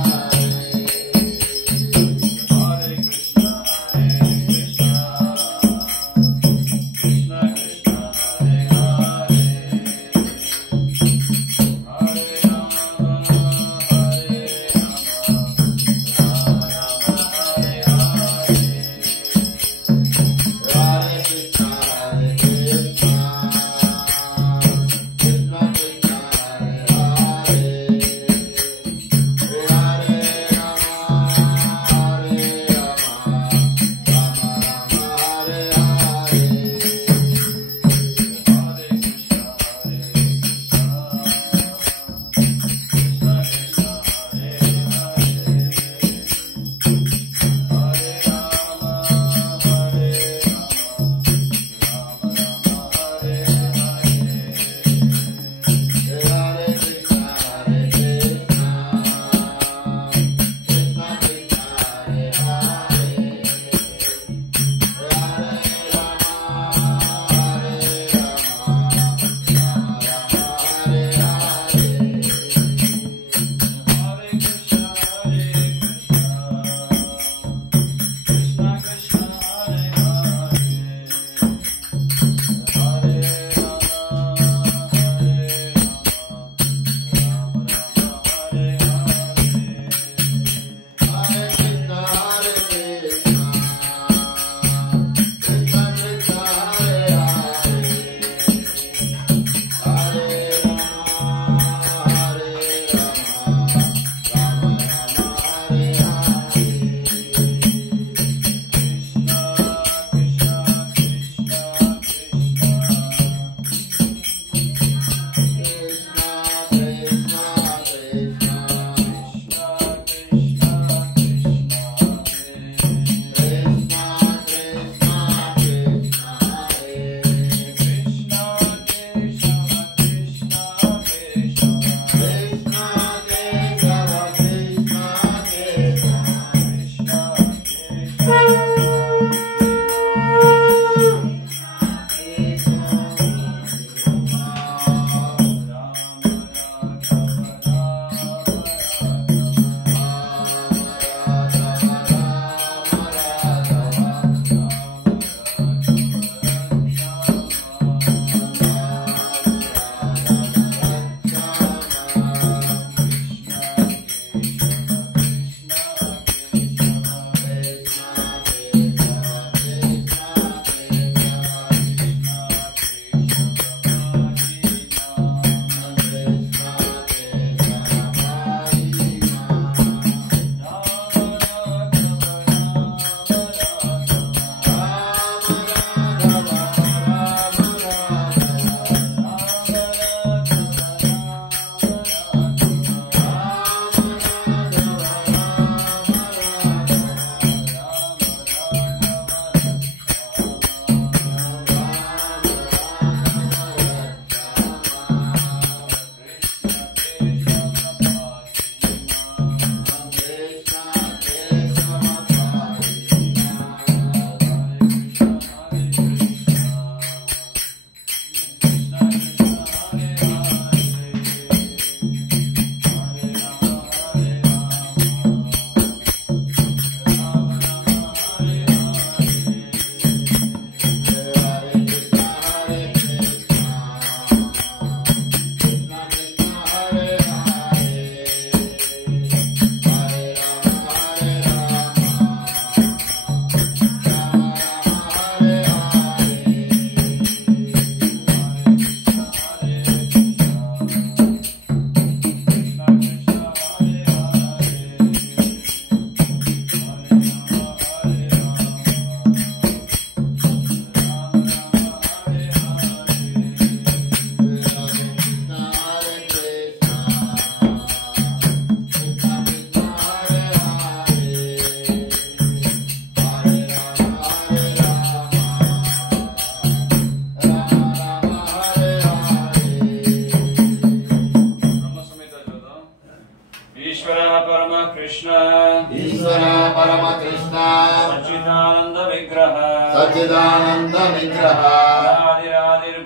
सच्चिदानंद विग्रह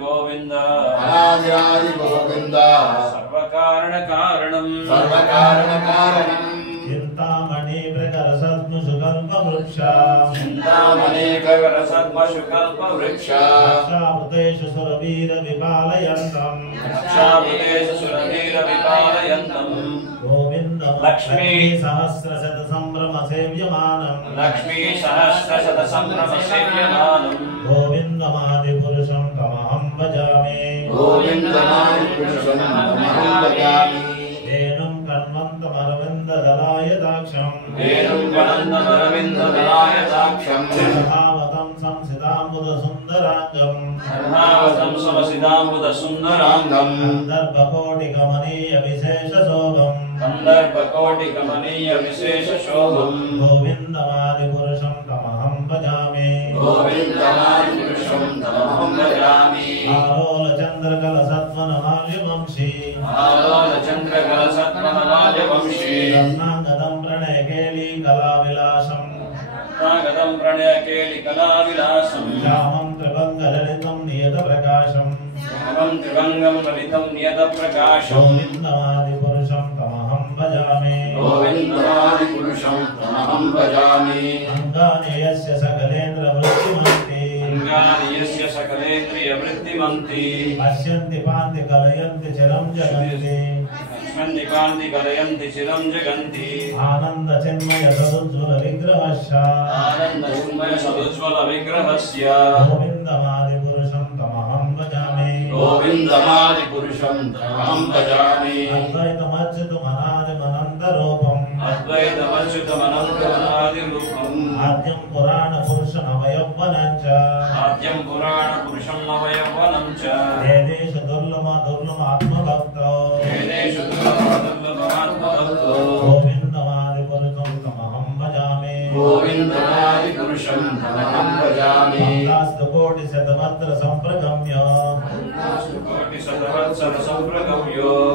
गोविंद अनादिरादि गोविंद सर्वकारण कारणम चिंतामणि प्रकर सद्मुषकल्प वृक्षा चिंतामणि प्रकर सद्मुषकल्प वृक्षा रक्षावृतेषु सुरवीर विपालयन्तम् गोविंद लक्ष्मी सहस्रशत संभ्रम सेव्यमानम् गोविंदमादि पुरुषं तमहं भजामि वेणुं कण्वन्तमरविन्ददलाय दाक्षम् भावतं संसिदाम्बुदसुन्दराङ्गम् कंदर्पकोटिकमनीय विशेषशोभम् गोविन्दमादिपुरुषं तमहं भजामि आलोलचन्द्रकलसत्वनमाल्यवंशी रत्नाङ्गदं प्रणयकेलिकलाविलासम् श्यामं त्रिभङ्गललितं नियतप्रकाशम् गोविन्दमादिपुरुषं तमहं भजामि अङ्गानि यस्य सकलेन्द्रियवृत्तिमन्ति पश्यन्ति पान्ति कलयन्ति चिरं जगन्ति आनन्दचिन्मय सदुज्ज्वल विग्रहस्य गोविन्दमादिपुरुषं तमहं भजामि अद्वैतमच्युतमनादिमनन्तरूपम् आद्यं पुराणपुरुषमवयौवनं च वेदेषु दुर्लभमात्मभक्तो गोविन्दमादिपुरुषं तमहं भजामि कोटिशतवत्र सम्प्रगम्य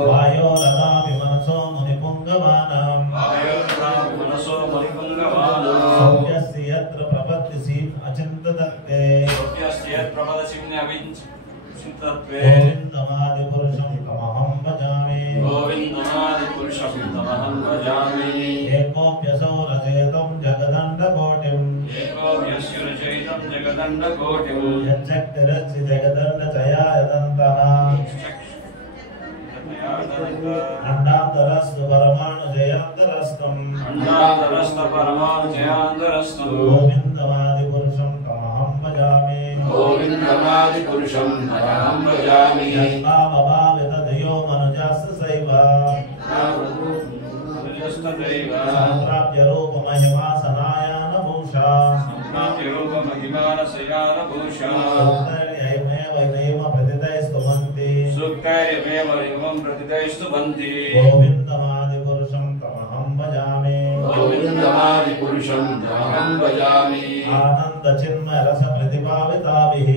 वायोरदापि मनसो मुनिपुङ्गवानाम् सौम्यस्य यत्र प्रपत्तिसि अचिन्तदत्ते गोविन्दमादिपुरुषं तमहं भजामि एकोऽप्यसौ रचयितं जगदण्डकोटिम् यच्चक्तिरस्ति जगदण्डचयायतन्तः अण्डान्तरस्तु परमाणुजयान्तरस्तम् गोविन्दमादिपुरुषं तमहं भजामि यत्भावभावितदयो मनुजास्सैव सम्प्राप्य रूपमहिमासनायानभूषा प्रतिदैस्तुवन्ति गोविन्दमादिपुरुषं तमहं भजामि आनन्दचिन्मयरसप्रतिभाविताभिः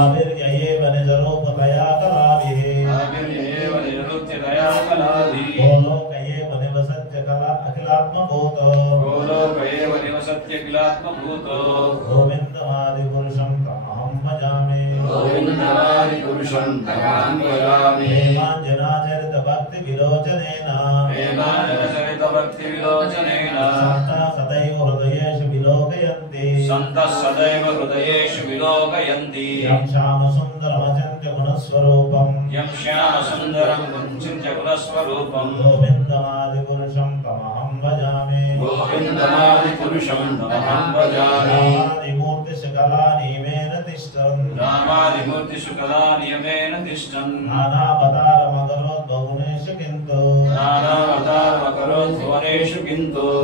आविर्ययेव निजरूपतया कलाभिः गोलोक एव निवसत्य कला अखिलात्मभूतो गोविन्दमादिपुरुषं तमहं भजामि प्रेमाञ्जनाचरितभक्तिविलोचनेन सन्तः सदैव हृदयेषु विलोकयन्ति यं श्यामसुन्दरमचिन्त्य गुणस्वरूपम् गोविन्दमादिपुरुषं तमहं भजामि नामादिमूर्तिषु कलानियमेन तिष्ठन् नानावतारमकरोद्भुवनेषु किन्तु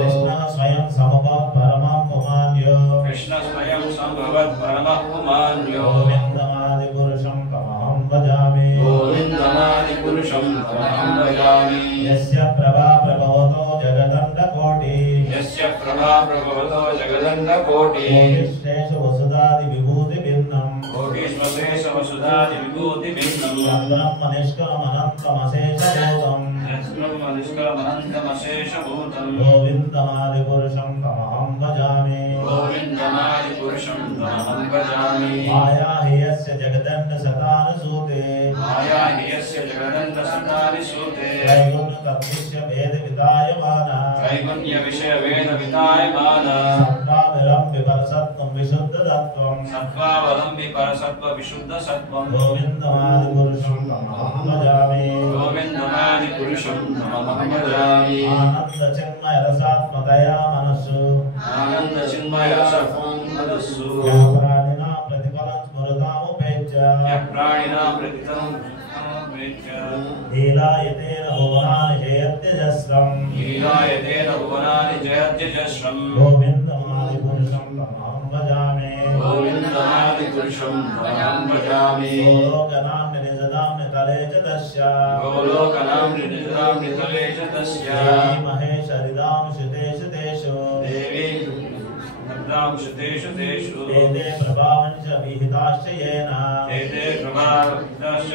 कृष्णः स्वयं समभवत् परमः पुमान्यो गोविन्दमादिपुरुषं तमहं भजामि यस्य प्रभा प्रभवतो जगदण्डकोटि कोटिश्रेषु वसुधादिविभूतिभिन्नम् ब्रह्मनिष्कलमनन्तमशेषभूतम् गोविन्दमादिपुरुषं तमहं भजामि तमहं भजामि माया हि यस्य जगदण्डशतानुसूते माया हि यस्य जगदण्डशतानुसूते त्रैगुण्यतद्विषय वेदवितायमाना त्रैगुण्यविषयवेदवितायमाना सत्त्वावलम्बि परसत्त्वं विशुद्धतत्त्वं सत्त्वावलम्बि परसत्त्व विशुद्धसत्त्वं गोविन्दमादिपुरुषं तमहं भजामि गोविन्दमादिपुरुषं तमहं भजामि आनन्दचिन्मयरसात्मतया मनस्सु आनन्दचिन्मयरसत्वं मनस्सु प्राणिना प्रतिफलं स्मृतामुपेत्य प्राणिनां प्रतितं लीलायतेन भुवनानि जयत्यजस्रम् लीलायतेन भुवनानि जयत्यजस्रम् गोविन्दमादिपुरुषं तमहं भजामि गोविन्दमादिपुरुषं तमहं भजामि गोलोकनाम्नि निजनाम्नि तले च तस्य गोलोकनाम्नि निजनाम्नि तले च तस्य देवी महेशरिदां शुतेषु तेषु देवी नद्रां शुतेषु तेषु ते प्रभावञ्च विहिताश्च येन ते प्रभाविताश्च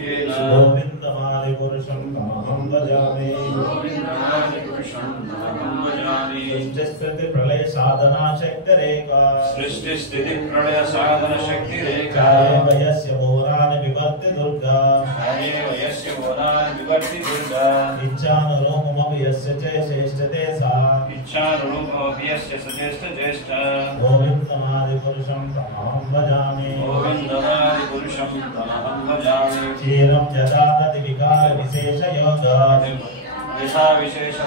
येन गोविन्दमादिपुरुषं तमहं भजामि गोविन्दमादिपुरुषं तमहं भजामि सृष्टिस्थितिप्रलयसाधनाशक्तिरेका सृष्टिस्थितिप्रलयसाधनशक्तिरेका यस्य भुवनानि विभक्ति दुर्गा एव यस्य भुवनानि विभक्ति दुर्गा इच्छानुरूपमपि यस्य च श्रेष्ठते सा इच्छानुरूपमपि यस्य सज्येष्ठ ज्येष्ठ गोविन्दमादिपुरुषं तमहं भजामि गोविन्दमादिपुरुषं तमहं भजामि क्षीरं यदा तदि विकारविशेषयोगात् यथा विशेष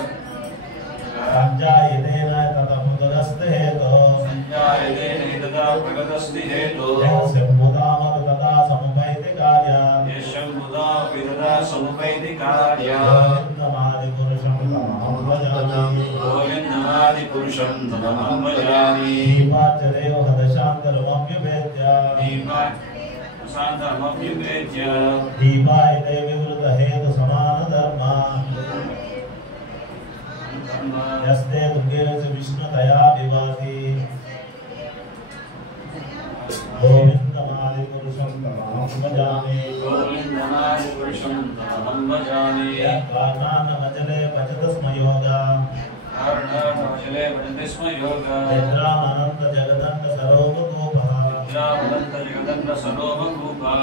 सञ्जायतेन ततमुदगस्तेतो संजायतेन तदा प्रगतस्ति हेतुः यस्य मुदामपि तदा समुपैति कार्यात् यशं मुदापि तदा समुपैति कार्यम् गोविन्दमादिपुरुषं तमहं भजामि गोविन्दमादिपुरुषं तमहं भजामि दीपाच्चदेव हदशान्तरमप्युपेत्य दीपाशान्तमभ्युपेत्य दीपायते विवृतहेतुसमानधर्मा यस्ते दुर्गेषु विष्णुतया विभाति गोविन्दमादिपुरुषं तमहं भजामि गोविन्दमादिपुरुषं तमहं भजामि कारणानमजले भजत स्म योगा कारणानमजले भजते स्म योगा निद्रामनन्तजगदण्डसरोमकूपः निद्रामनन्तजगदण्डसरोमकूपः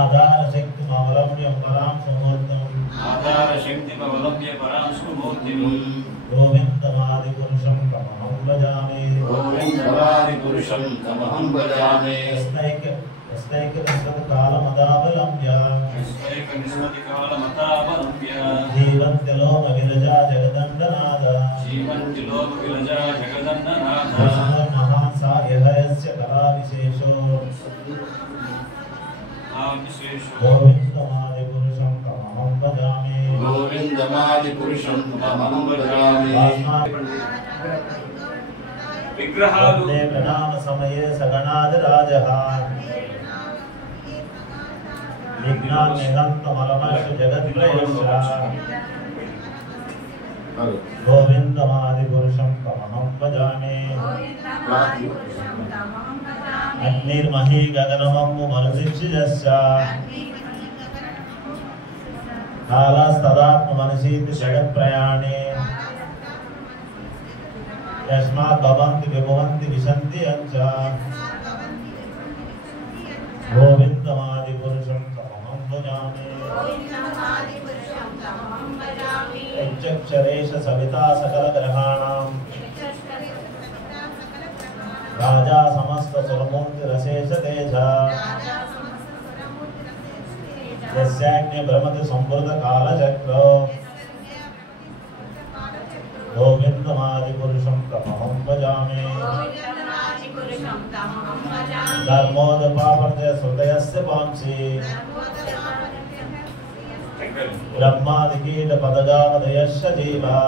आधारशक्तिमवलम्ब्य परां सुमूर्तम् आधारशक्तिमवलम्ब्य परां सुमूर्तिम् गोविन्दमादिपुरुषं तमहं भजामि गोविन्दमादिपुरुषं तमहं भजामि यस्तैकनिष्ठकालमदावलम्ब्य यस्तैकनिष्ठकालमतावलम्ब्य जीवन्त्यलोमविरजा जगदण्डनाद जीवन्त्यलोकविरजा जगदण्डनाथ विष्णुर्महान् सा यः यस्य कलाविशेषो गोविन्दमादिपुरुषं तमहं भजामि गोविन्दमादिपुरुषं तमहं भजामि विग्रहालु वन्दे प्रणामसमये सगणादिराजः विघ्नान्निहन्तमलमश्च जगत्त्रयस्य गोविन्दमादिपुरुषं तमहं भजामि अग्निर्मही गगनमम्मु मरुदिक्षिजस्य कालस्तदात्ममनसीति जगत्प्रयाणे यस्मात् भवन्ति विभवन्ति विशन्ति यञ्च गोविन्दमादिपुरुषं तमहं भजामि यच्चक्षरेश सविता सकलग्रहाणां राजा समस्तसुरमूर्तिरशेषतेजा यस्याग्निभ्रमति संवृतकालचक्रो गोविन्दमादिपुरुषं तमहं भजामि धर्मोदपावर्त्य श्रुतयस्य पांसि ब्रह्मादिकीटपदगावदयस्य जीवा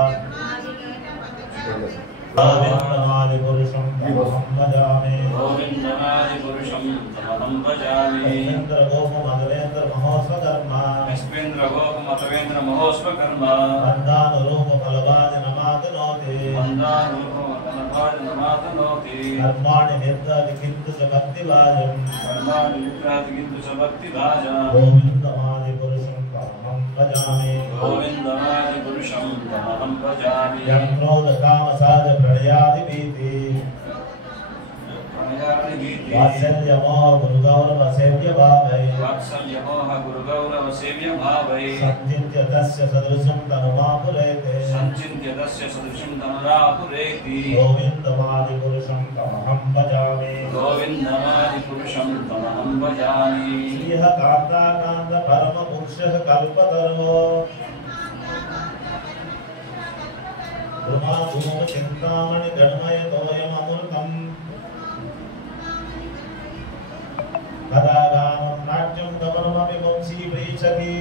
गोविन्दमादिपुरुषं तमहं भजामि गोविन्दमादिपुरुषं तमहं भजामि इन्द्रगोपमधुरेन्द्रमहोत्सकर्मा यस्मिन्द्रगोपमतवेन्द्रमहोस्वकर्मा बन्धानुरूपफलवादिनमातनोति वन्दानुरूपमतनोति कर्माणि निर्दति किन्तु च भक्तिभाजम् कर्माणि निद्राति किन्तु च भक्तिभाजा गोविन्दमादिपुरुषं तमहं भजामि गोविन्दमादिपुरुषं तमहं भजामि यं क्रोधकामसाज प्रणयादिभीति वात्सल्यमोह गुरुगौरव सेव्य भावै वात्सल्यमोह गुरुगौरव सेव्य भावै संचित्य तस्य सदृशं तनुमापुरेते गोविन्दमादिपुरुषं तमहं भजामि श्रियः कान्ताकान्त परमपुरुषः कल्पतरो चिंतामणि गणमयतोऽयममृतम् कदा गानं नाट्यं गमनमपि वंशी प्रेषति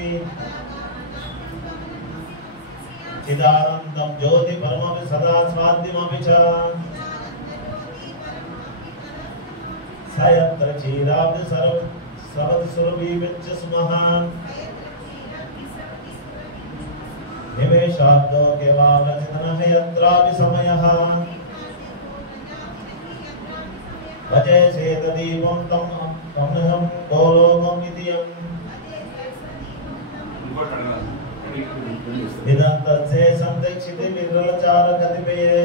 चिदानन्दं ज्योति परमपि सदा स्वाद्यमपि च स यत्र क्षीराब्धि सर्वसुरभिविच्च सुमहान् निवेशाब्दो केवलचिन्तनः यत्रापि समयः भजे चेतदीपं तमहं गोलोकम् इति इदं तत्से संदीक्षिते विरलचार कतिपये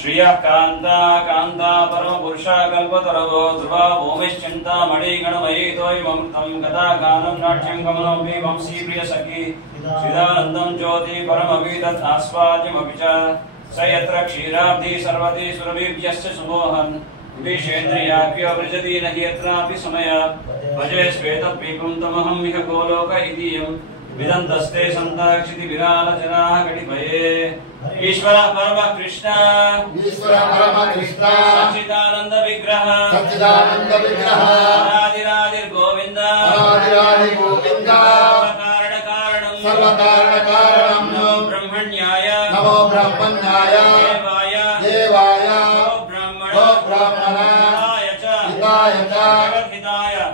श्रियः कान्ता कान्ता परमपुरुषा कल्पतरवो ध्रुवा भूमिश्चिन्तामणि गणमयीतोऽयममृतं कदा गानं नाट्यं गमनमपि वंशी प्रियसखी चिदानन्दं ज्योति परमपि तत् आस्वाद्यमपि च स यत्र क्षीराब्धि सर्वति सुरभिभ्यश्च सुमोहन् विषेन्द्रियाभ्यो वृजति न हि यत्रापि समय भजे श्वेतद्वीपं तमहं इह गोलोक इतीयम् विदन्तस्ते सन्ताक्षिति विरालजनाः गणिभये ईश्वर परम कृष्ण सच्चिदानंद विग्रह आदिरादिर् गोविंद सर्व कारणं नमो ब्रह्मण्याय देवाय ब्रह्मणाय च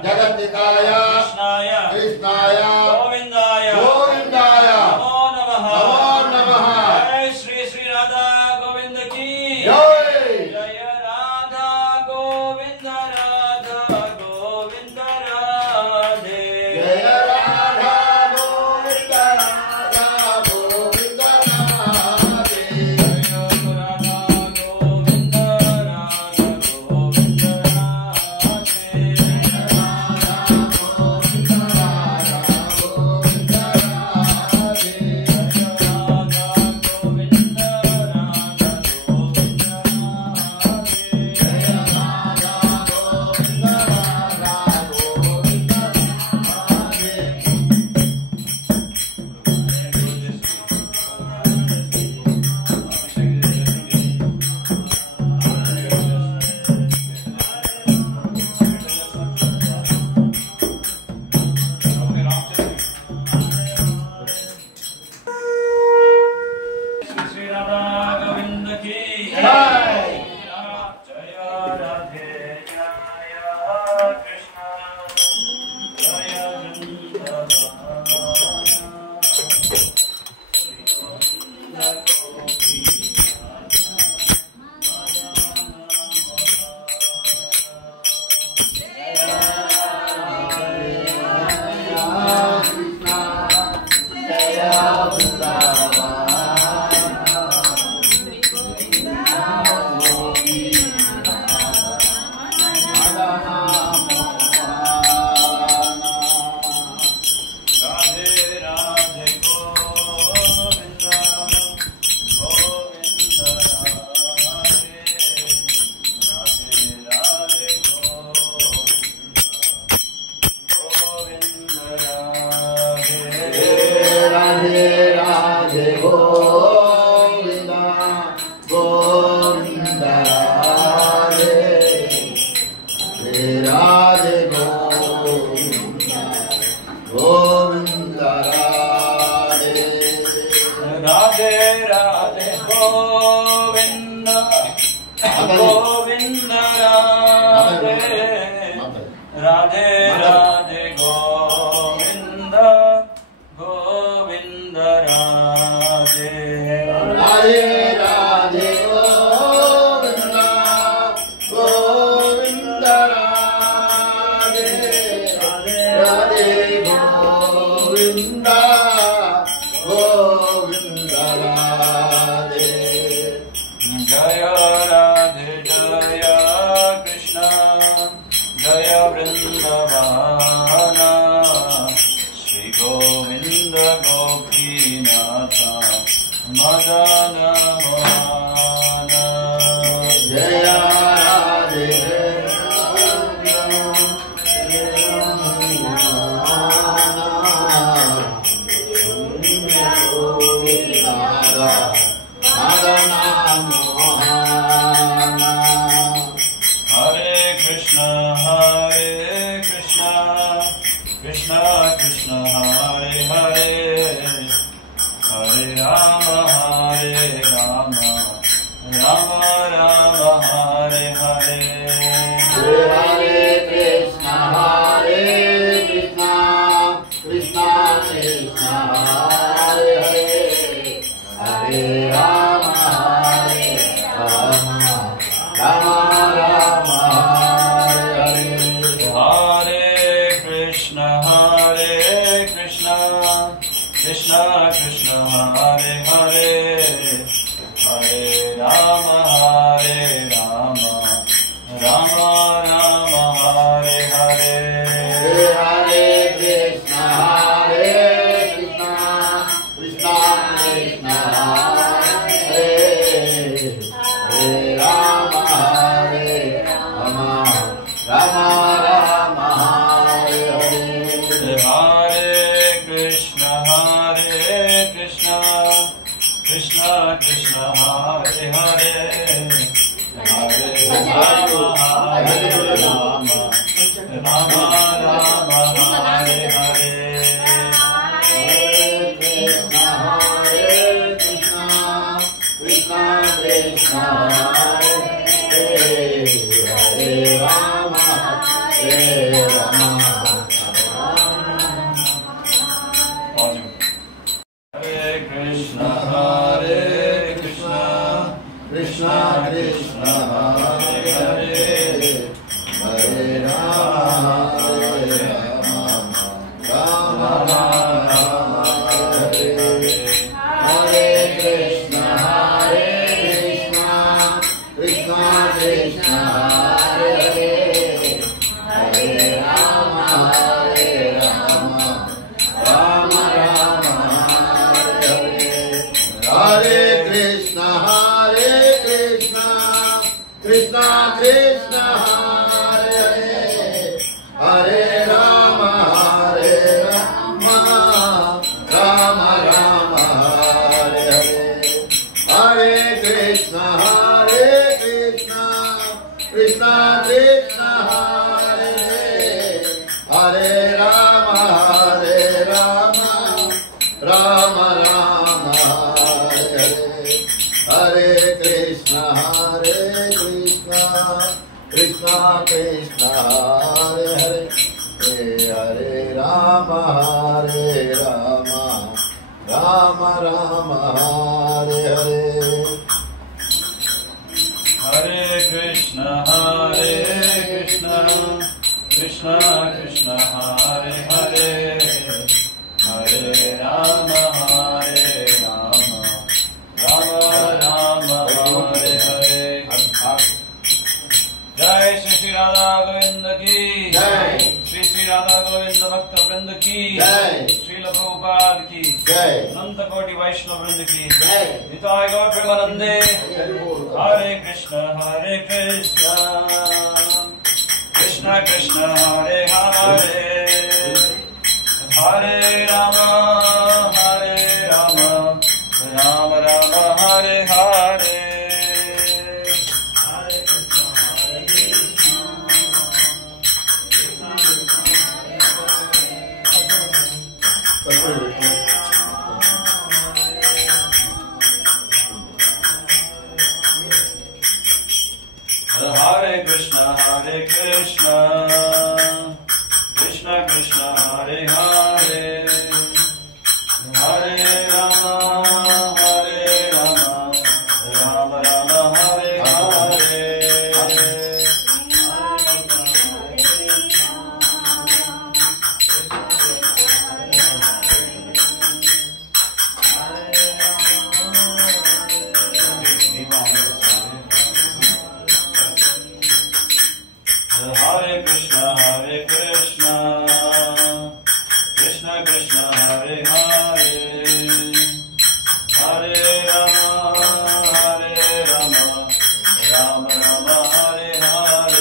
जगद्हिताय कृष्णाय गोविंदाय नमो नमः जय श्री श्री राधा गोविंद की जय राधा गोविंद राधे जय राधा गोविंद राधा गोविंद राधे जय राधे बृंदवाना श्री गोविंद गोपीनाथ मदन मोहन जय Radhe Krishna Krishna Hare Hare Hare Rama Hare Rama Rama Rama Hare Hare Hare Krishna Krishna Krishna Hare Hare Hare Rama Hare Rama Rama Rama Hare Hare Krishna Krishna Krishna Hare Hare Hare Rama Hare Rama Rama Rama Hare Hare Hare Krishna Krishna Krishna Hare Hare Rama Hare Rama Rama Rama Hare Hare Hare Krishna Krishna Krishna Hare Hare Hare Rama Hare Rama Rama Rama Hare Hare Krishna Krishna Krishna Hare Hare Rama Hare Rama Hare Krishna Krishna Krishna Hare Hare Hare Rama Hare Rama Rama Rama Hare Hare Hare Krishna Krishna Krishna Hare Hare Hare Rama Hare Rama Rama Rama Hare Hare Hare Krishna Krishna Krishna Hare Hare Hare Rama Hare Rama Rama Rama Hare Hare Hare Krishna Krishna Krishna Hare Hare Hare Rama Hare Rama Rama Rama Hare Hare Hare Krishna Krishna Krishna Hare Hare Hare Rama Hare Rama Rama Rama Hare Hare Hare Krishna Krishna Krishna Hare Hare Hare Rama Hare Rama Rama Rama Hare Hare Jai Shri Radha Govind ki Jai. Shri Radha Govind Bhakta Vrind ki Jai. Srila Prabhupada ki Jai. Ananta Koti Vaishnava Vrind ki Jai. Nitai Gaur Premanande Hare Krishna Krishna Krishna Hare Hare Hare Rama Rama Rama Hare Hare Hare Krishna Krishna Krishna Hare Hare Hare Rama Rama Rama Hare Hare Hare Krishna, Krishna Krishna, Hare Hare, Hare Rama, Rama Rama, Hare Hare.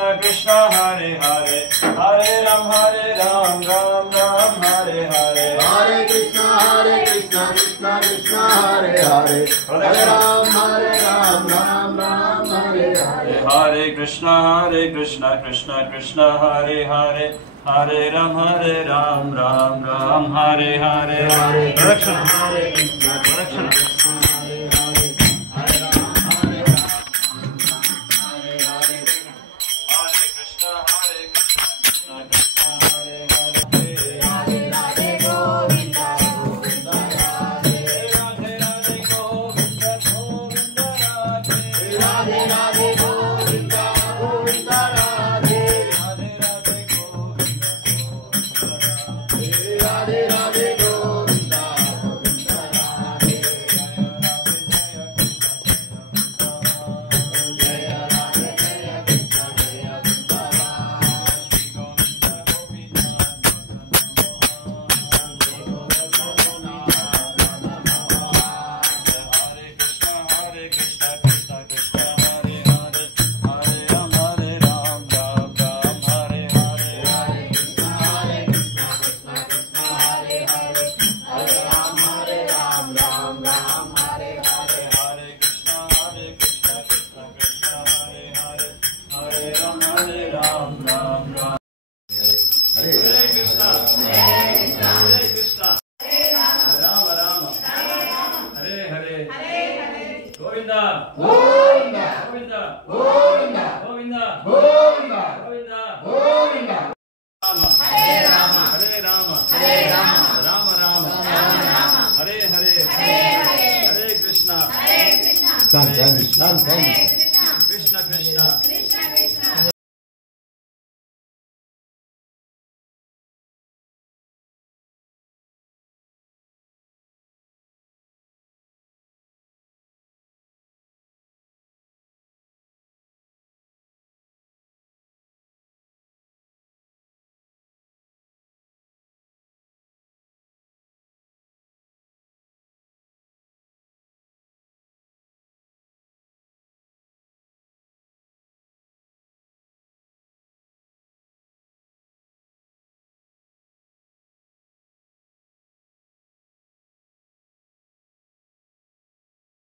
Krishna Krishna Hare Hare Hare Ram Ram Ram Hare Hare Hare Krishna Krishna Krishna Hare Hare Hare Ram Ram Ram Ram Hare Hare Hare Krishna Krishna Krishna Hare Hare Hare Ram Ram Ram Hare Hare Pradakshana Hare Krishna Pradakshana Krishna Krishna